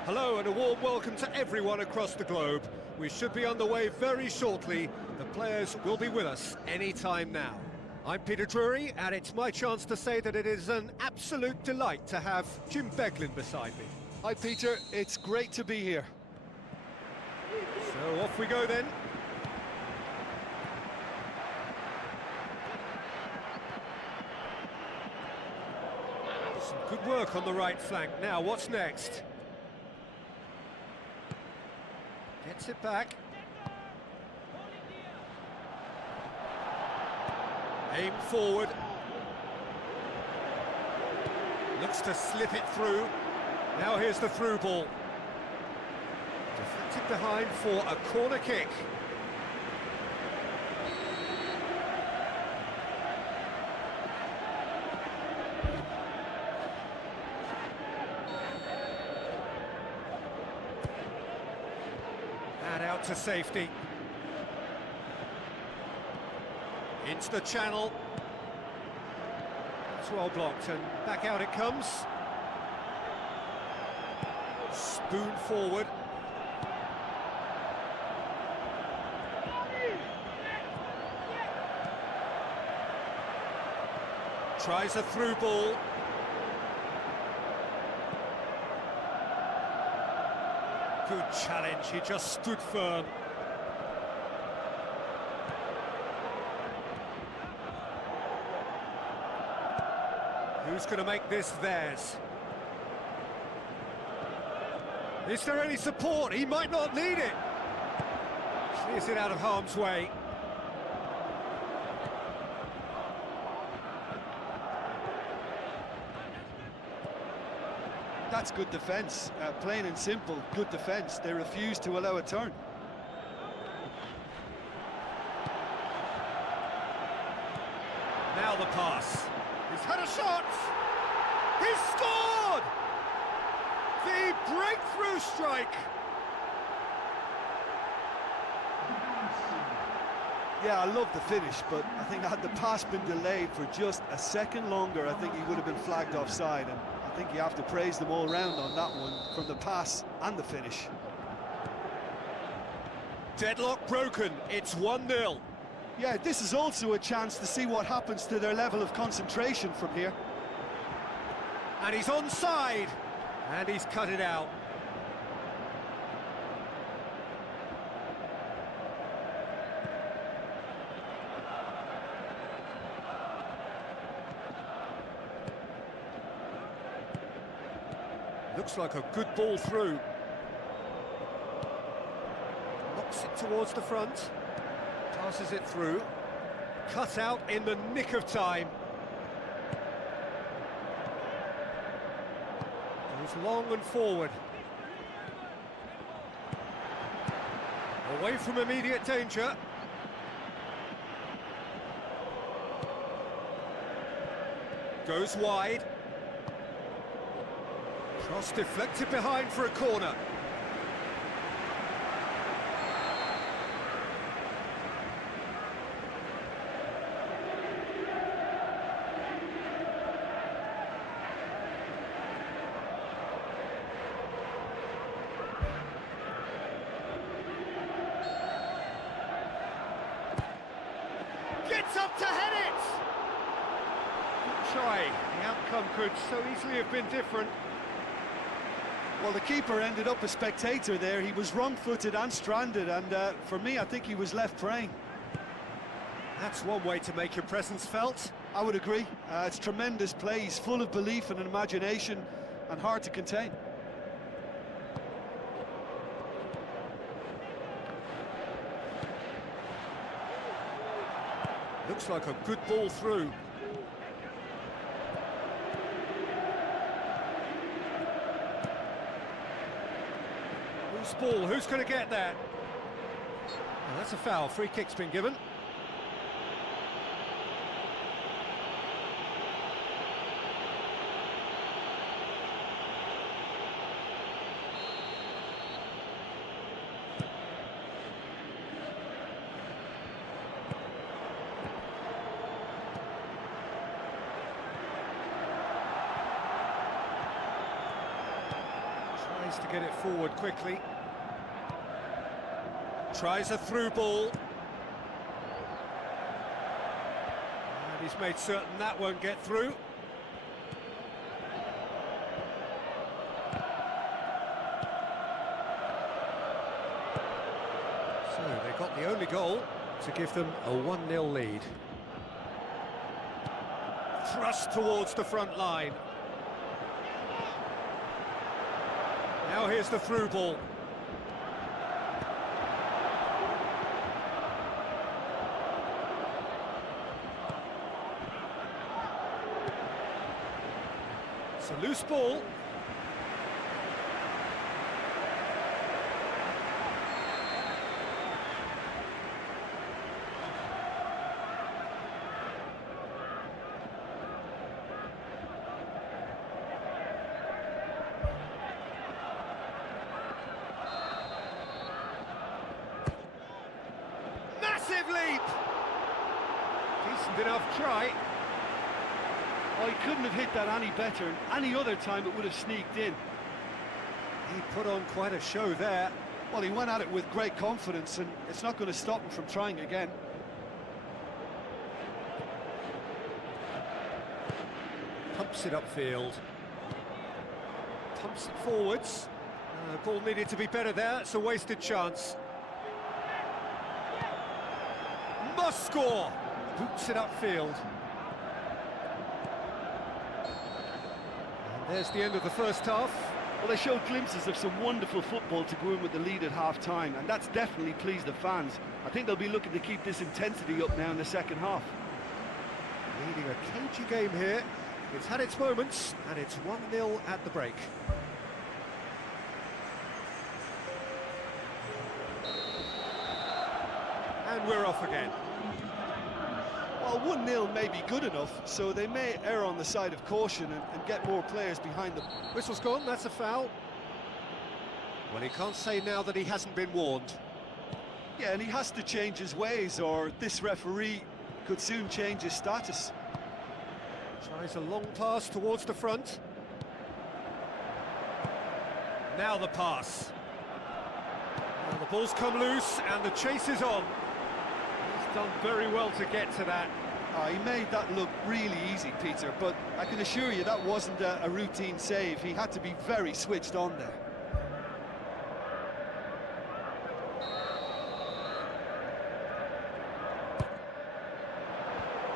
Hello and a warm welcome to everyone across the globe. We should be underway very shortly. The players will be with us any time now. I'm Peter Drury, and it's my chance to say that it is an absolute delight to have Jim Beglin beside me. Hi Peter, it's great to be here. So off we go then. Some good work on the right flank. Now, what's next? Gets it back. Aim forward. Looks to slip it through. Now here's the through ball. Deflected behind for a corner kick. And out to safety. Into the channel. It's well blocked and back out it comes. Spoon forward. Tries a through ball. Good challenge, he just stood firm. Who's going to make this theirs? Is there any support? He might not need it. Clears it out of harm's way. That's good defence, plain and simple, good defence. They refuse to allow a turn. Now the pass. He's had a shot! He's scored! The breakthrough strike! Yeah, I love the finish, but I think had the pass been delayed for just a second longer, I think he would have been flagged offside, and I think you have to praise them all round on that one, from the pass and the finish. Deadlock broken, it's 1-0. Yeah, this is also a chance to see what happens to their level of concentration from here. And he's onside, and he's cut it out. Looks like a good ball through. Knocks it towards the front. Passes it through. Cut out in the nick of time. Goes long and forward. Away from immediate danger. Goes wide. Cross deflected behind for a corner. Gets up to head it! Good try. The outcome could so easily have been different. Well, the keeper ended up a spectator there. He was wrong-footed and stranded, and for me, I think he was left praying. That's one way to make your presence felt. I would agree. It's tremendous play. He's full of belief and imagination, and hard to contain. Looks like a good ball through. Loose ball, who's going to get that? Oh, that's a foul, free kick's been given. Tries to get it forward quickly. Tries a through ball. And he's made certain that won't get through. So they got the only goal to give them a 1-0 lead. Thrust towards the front line. Now here's the through ball. It's a loose ball. Massive leap! Decent enough try. Oh, he couldn't have hit that any better. Any other time it would have sneaked in. He put on quite a show there. Well, he went at it with great confidence, and it's not going to stop him from trying again. Pumps it upfield. Pumps it forwards. Ball needed to be better there. It's a wasted chance. Must score! Boots it upfield. And there's the end of the first half. Well, they showed glimpses of some wonderful football to go in with the lead at half-time, and that's definitely pleased the fans. I think they'll be looking to keep this intensity up now in the second half. Leading a cagey game here. It's had its moments, and it's 1-0 at the break. And we're off again. Well, 1-0 may be good enough, so they may err on the side of caution and get more players behind them. Whistle's gone, that's a foul. Well, he can't say now that he hasn't been warned. Yeah, and he has to change his ways, or this referee could soon change his status. Tries a long pass towards the front. Now the pass. Well, the ball's come loose and the chase is on. He's done very well to get to that. He made that look really easy, Peter, but I can assure you that wasn't a routine save. He had to be very switched on there.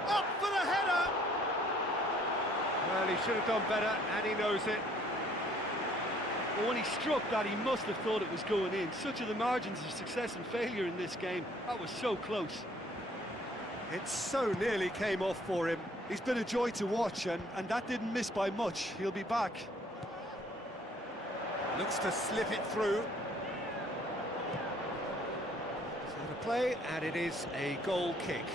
Up for the header! Well, he should have done better, and he knows it. But when he struck that, he must have thought it was going in. Such are the margins of success and failure in this game. That was so close. It so nearly came off for him. He's been a joy to watch, and that didn't miss by much. He'll be back. Looks to slip it through. So to play, and it is a goal kick.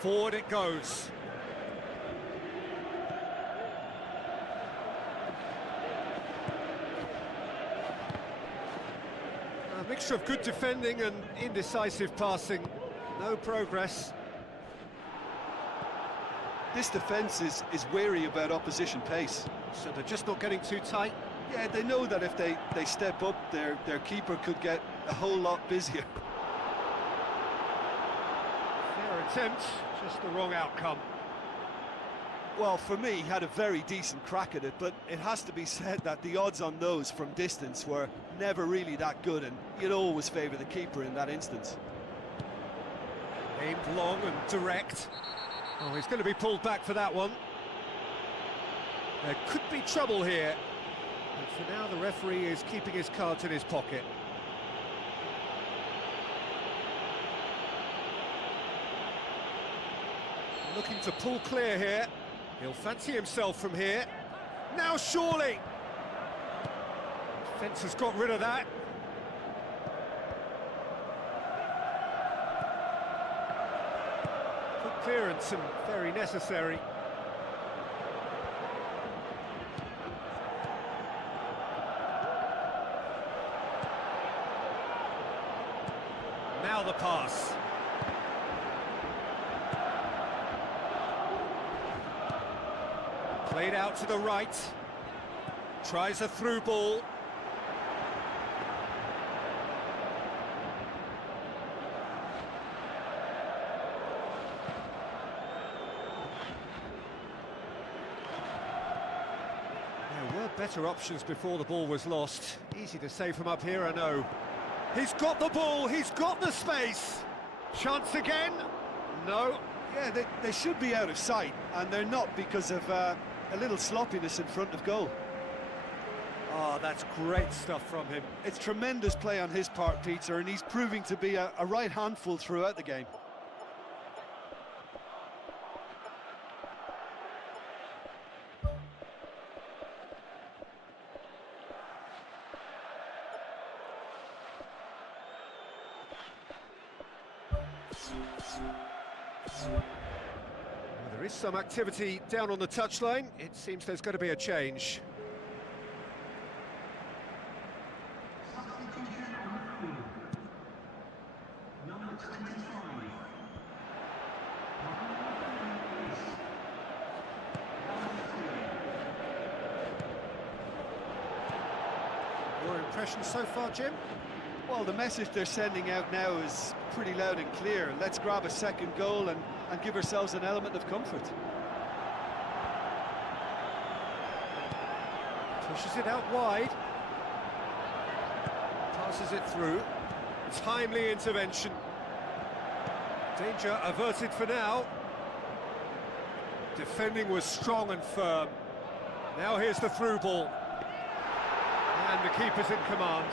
Forward it goes. A mixture of good defending and indecisive passing. No progress. This defence is wary about opposition pace. So they're just not getting too tight. Yeah, they know that if they step up, their keeper could get a whole lot busier. Fair attempt, just the wrong outcome. Well, for me, he had a very decent crack at it, but it has to be said that the odds on those from distance were never really that good, and you'd always favour the keeper in that instance. Aimed long and direct. Oh, he's going to be pulled back for that one. There could be trouble here. But for now, the referee is keeping his cards in his pocket. Looking to pull clear here. He'll fancy himself from here. Now surely! Defence has got rid of that. Good clearance and very necessary. Now the pass. Played out to the right. Tries a through ball. There were better options before the ball was lost. Easy to say from up here, I know. He's got the ball, he's got the space. Chance again? No. Yeah, they should be out of sight, and they're not because of a little sloppiness in front of goal. Oh, that's great stuff from him. It's tremendous play on his part, Peter, and he's proving to be a right handful throughout the game. Well, there is some activity down on the touchline. It seems there's going to be a change. Your impression so far, Jim? Well, the message they're sending out now is pretty loud and clear. Let's grab a second goal and give ourselves an element of comfort. Pushes it out wide. Passes it through. Timely intervention. Danger averted for now. Defending was strong and firm. Now here's the through ball. And the keeper's in command.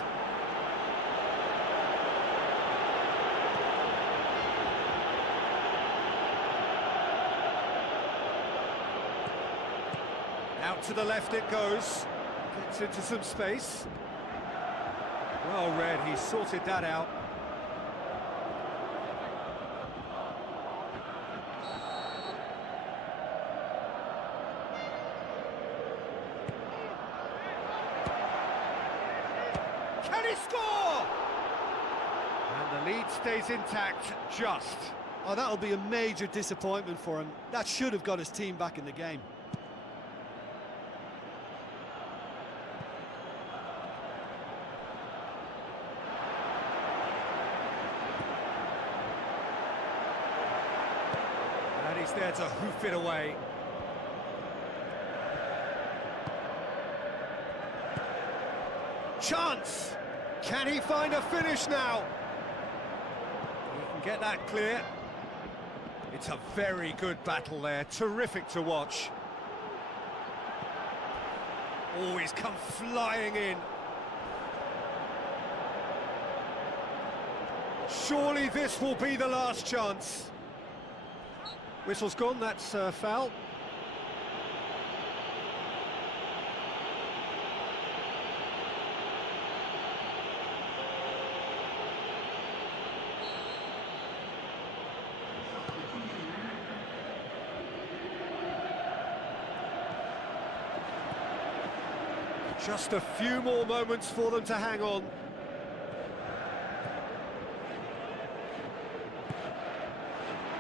Out to the left it goes. Gets into some space. Well read, he sorted that out. Can he score? And the lead stays intact, just. Oh, that'll be a major disappointment for him. That should have got his team back in the game. And he's there to hoof it away. Chance! Can he find a finish now? He can get that clear. It's a very good battle there, terrific to watch. Oh, he's come flying in. Surely this will be the last chance. Whistle's gone, that's foul. Just a few more moments for them to hang on.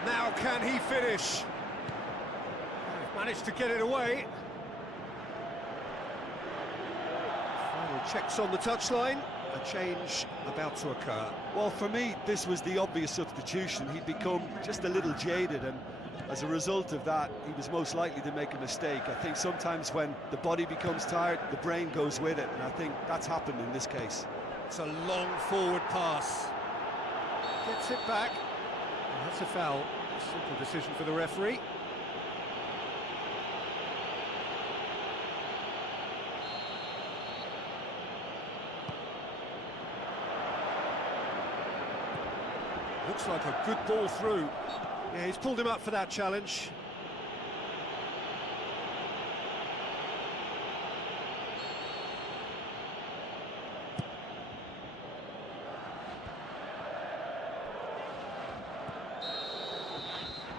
Now can he finish? Managed to get it away. Final checks on the touchline. A change about to occur. Well, for me, this was the obvious substitution. He'd become just a little jaded, and as a result of that, he was most likely to make a mistake. I think sometimes when the body becomes tired, the brain goes with it, and I think that's happened in this case. It's a long forward pass. Gets it back. And that's a foul. Simple decision for the referee. Looks like a good ball through. Yeah, he's pulled him up for that challenge.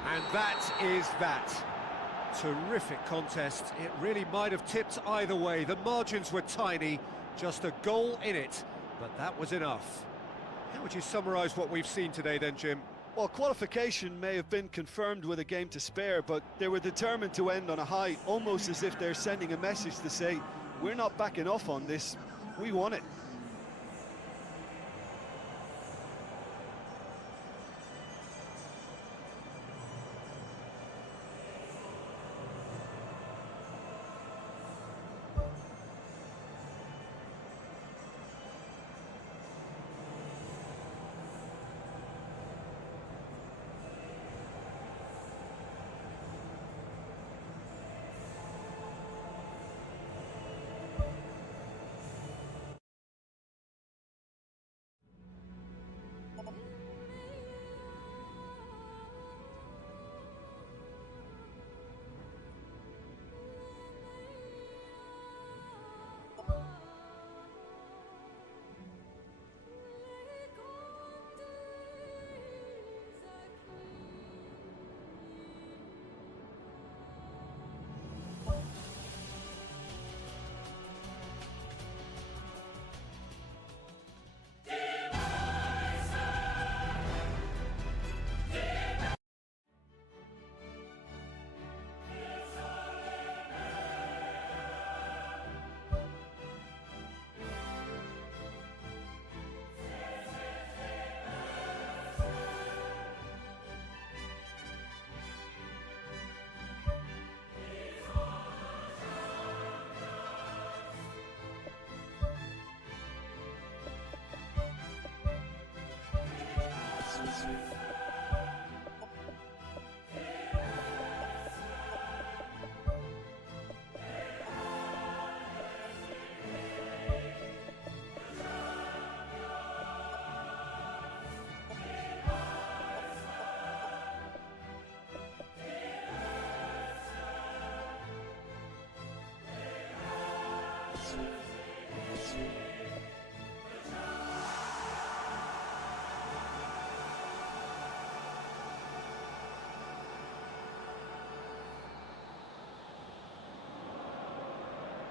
And that is that. Terrific contest. It really might have tipped either way. The margins were tiny, just a goal in it, but that was enough. How would you summarise what we've seen today then, Jim? Well, qualification may have been confirmed with a game to spare, but they were determined to end on a high, almost as if they're sending a message to say, we're not backing off on this, we won it.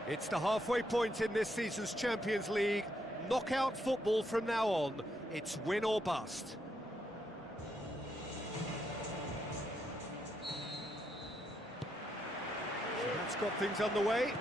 It's the halfway point in this season's Champions League. Knockout football from now on. It's win or bust. So that's got things underway.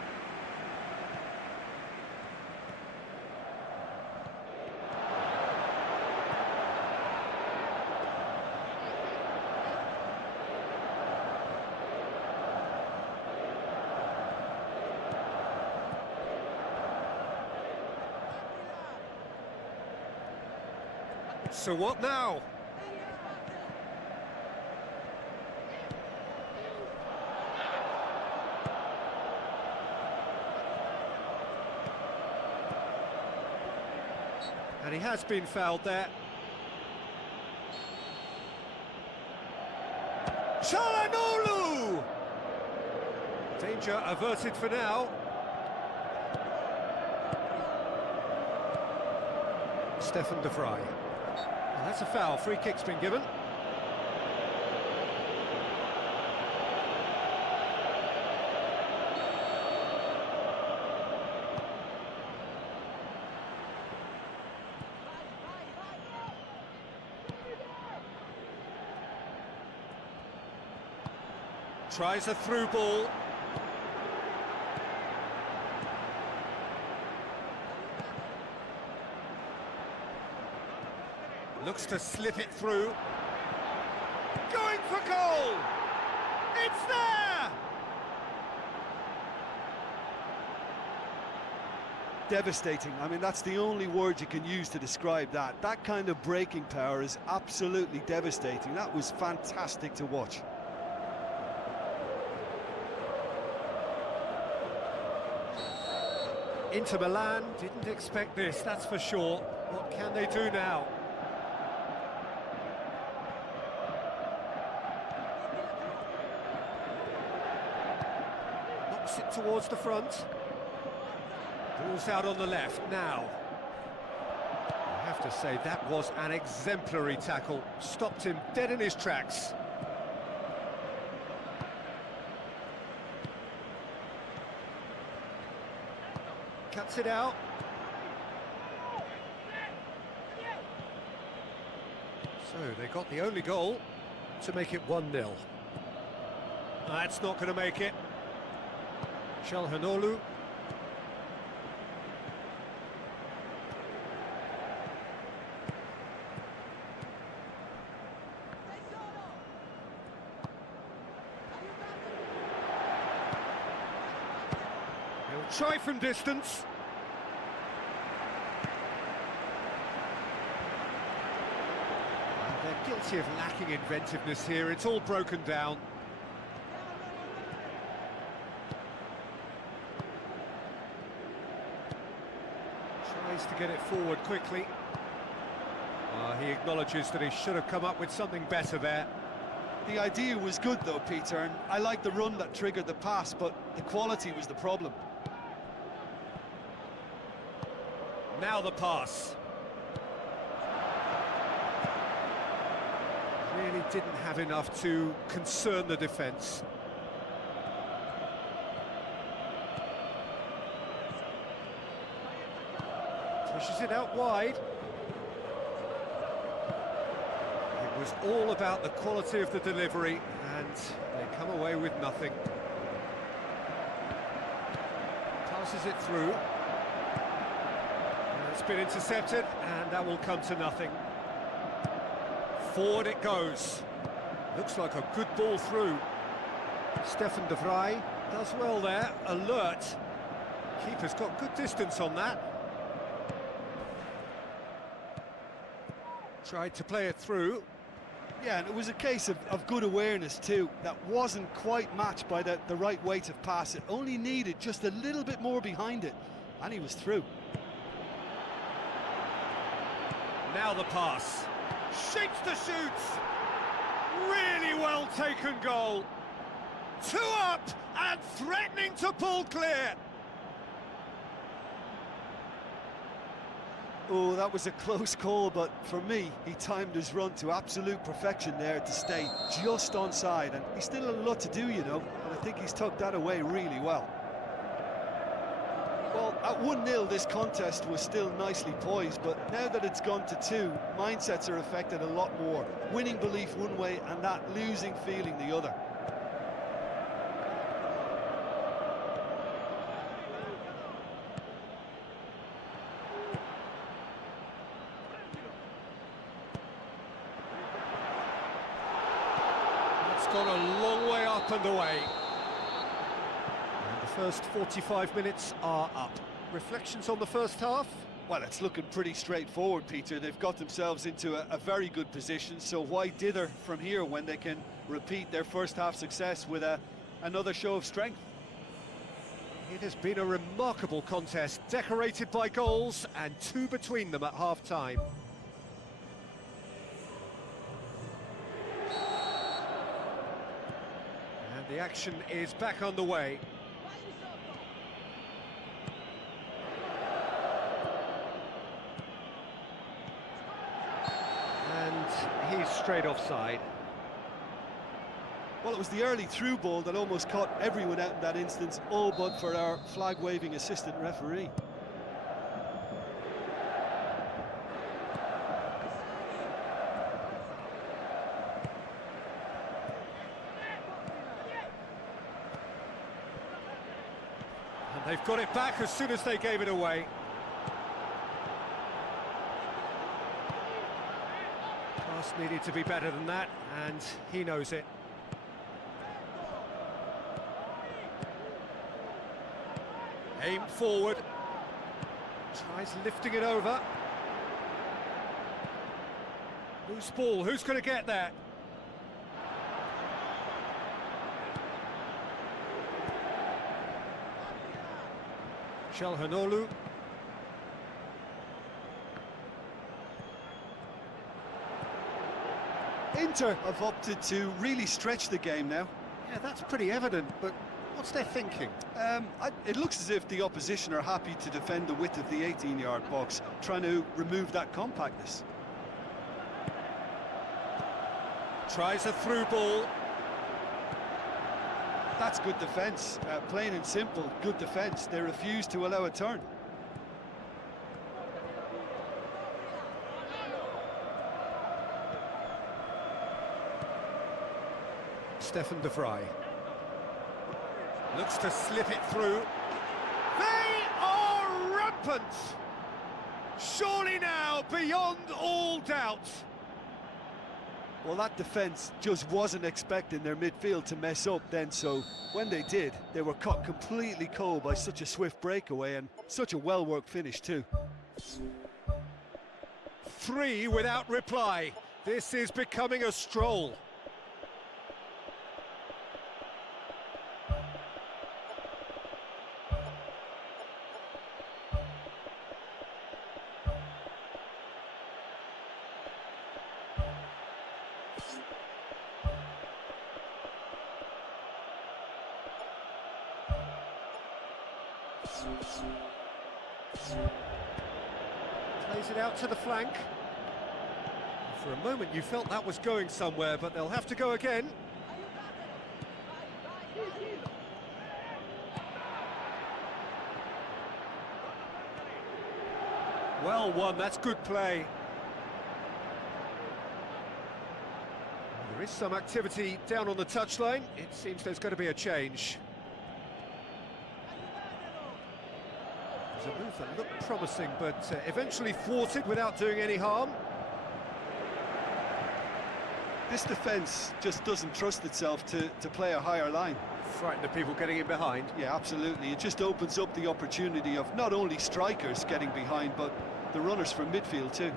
So what now? And he has been fouled there. Çalhanoğlu! Danger averted for now. Stefan de Vrij. Well, that's a foul. Free kick's been given. Tries a through ball. Looks to slip it through. Going for goal! It's there! Devastating. I mean, that's the only word you can use to describe that. That kind of breaking power is absolutely devastating. That was fantastic to watch. Inter Milan didn't expect this, that's for sure. What can they do now? Knocks it towards the front. Ball's out on the left now. I have to say, that was an exemplary tackle. Stopped him dead in his tracks. Cuts it out. So they got the only goal to make it 1-0. That's not going to make it. Çalhanoğlu. He'll try from distance. They're guilty of lacking inventiveness here. It's all broken down. Tries to get it forward quickly. He acknowledges that he should have come up with something better there. The idea was good though, Peter, and I like the run that triggered the pass, but the quality was the problem. Now the pass. Really didn't have enough to concern the defence. Pushes it out wide. It was all about the quality of the delivery, and they come away with nothing. Passes it through. And it's been intercepted, and that will come to nothing. Forward it goes. Looks like a good ball through. Stefan de Vrij does well there, alert. Keeper's got good distance on that. Tried to play it through. Yeah, and it was a case of good awareness too. That wasn't quite matched by the right weight of pass. It only needed just a little bit more behind it, and he was through. Now the pass. Shakes the shoots. Really well taken goal. 2 up and threatening to pull clear. Oh, that was a close call, but for me, he timed his run to absolute perfection there to stay just onside, and he's still a lot to do, you know, but I think he's tucked that away really well. Well, at 1-0, this contest was still nicely poised, but now that it's gone to 2, mindsets are affected a lot more. Winning belief one way and that losing feeling the other. It's gone a long way up and away. The first 45 minutes are up. Reflections on the first half? Well, it's looking pretty straightforward, Peter. They've got themselves into a very good position, so why dither from here when they can repeat their first half success with another show of strength? It has been a remarkable contest, decorated by goals and 2 between them at half-time. And the action is back underway. And he's straight offside. Well, it was the early through ball that almost caught everyone out in that instance, all but for our flag-waving assistant referee. And they've got it back as soon as they gave it away. Pass needed to be better than that, and he knows it. Aimed forward. Tries lifting it over. Loose ball, who's going to get there? Çalhanoğlu. Inter have opted to really stretch the game now. Yeah, that's pretty evident, but what's their thinking? It looks as if the opposition are happy to defend the width of the 18-yard box, trying to remove that compactness. Tries a through ball. That's good defence, plain and simple, good defence. They refuse to allow a turn. Stefan de Vrij. Looks to slip it through. They are rampant! Surely now, beyond all doubt. Well, that defence just wasn't expecting their midfield to mess up then, so when they did, they were caught completely cold by such a swift breakaway and such a well-worked finish too. 3 without reply. This is becoming a stroll. Plays it out to the flank. For a moment you felt that was going somewhere, but they'll have to go again. Well won, that's good play. There is some activity down on the touchline. It seems there's going to be a change. There's a move that looked promising, but eventually thwarted without doing any harm. This defence just doesn't trust itself to play a higher line. Frightened of people getting in behind. Yeah, absolutely. It just opens up the opportunity of not only strikers getting behind, but the runners from midfield too.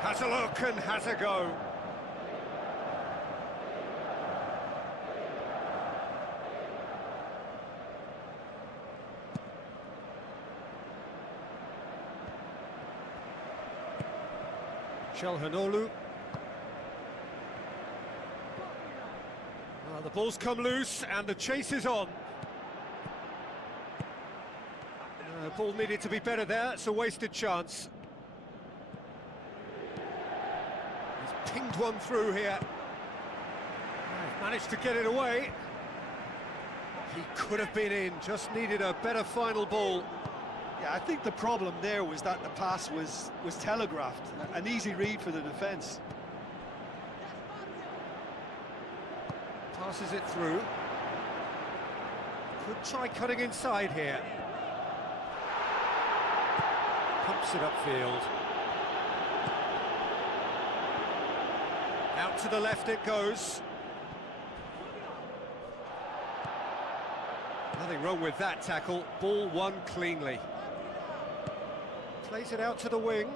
Has a look and has a go. Çalhanoğlu. The ball's come loose and the chase is on. The ball needed to be better there, it's a wasted chance. He's pinged one through here. He's managed to get it away. He could have been in, just needed a better final ball. Yeah, I think the problem there was that the pass was telegraphed. An easy read for the defence. Passes it through. Could try cutting inside here. Pumps it upfield. Out to the left it goes. Nothing wrong with that tackle. Ball won cleanly. Plays it out to the wing.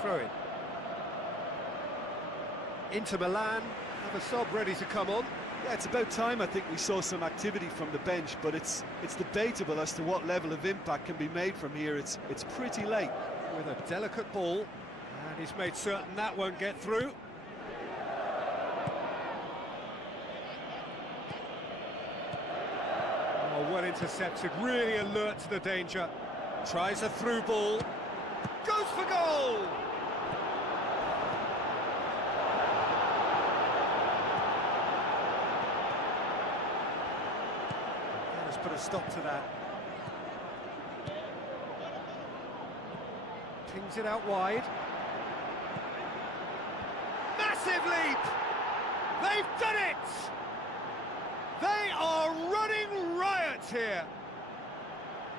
Throw it. Into Milan. Have a sub ready to come on. Yeah, it's about time I think we saw some activity from the bench, but it's debatable as to what level of impact can be made from here. It's pretty late. With a delicate ball, and he's made certain that won't get through. Oh, well intercepted, really alert to the danger. Tries a through ball, goes for goal! Put a stop to that. Pings it out wide. Massive leap! They've done it! They are running riot here.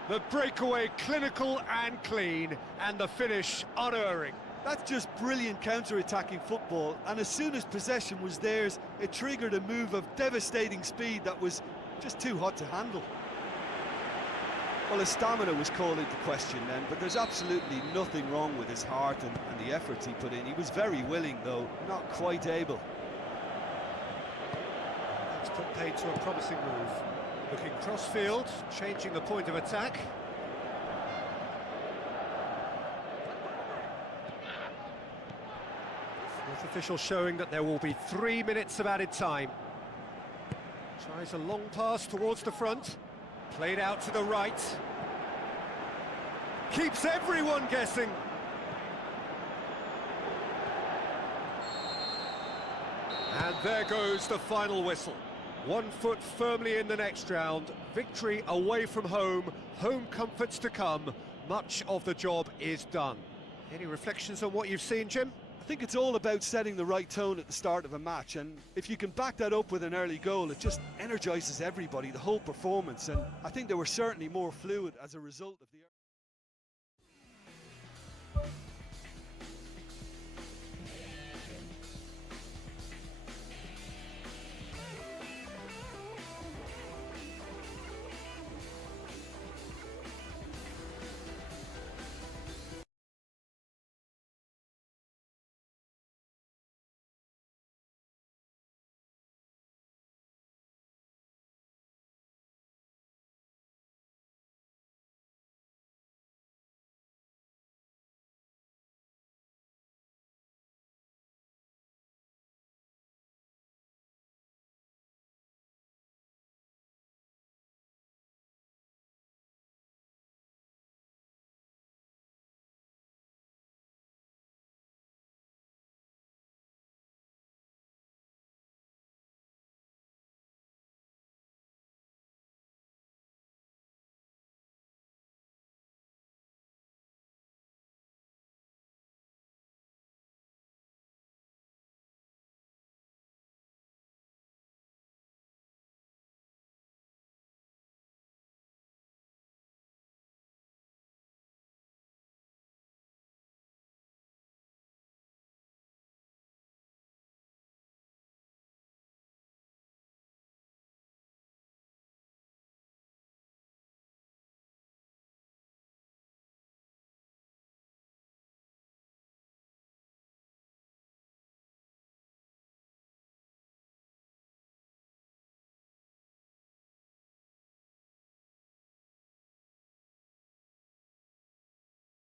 The breakaway clinical and clean, and the finish unerring. That's just brilliant counter-attacking football, and as soon as possession was theirs, it triggered a move of devastating speed that was just too hot to handle. Well, his stamina was called into question then, but there's absolutely nothing wrong with his heart and the efforts he put in. He was very willing, though, not quite able. That's put paid to a promising move. Looking cross-field, changing the point of attack. Fourth official showing that there will be 3 minutes of added time. Tries a long pass towards the front. Played out to the right. Keeps everyone guessing. And there goes the final whistle. 1 foot firmly in the next round. Victory away from home. Home comforts to come. Much of the job is done. Any reflections on what you've seen, Jim? I think it's all about setting the right tone at the start of a match, and if you can back that up with an early goal, it just energises everybody, the whole performance, and I think they were certainly more fluid as a result of the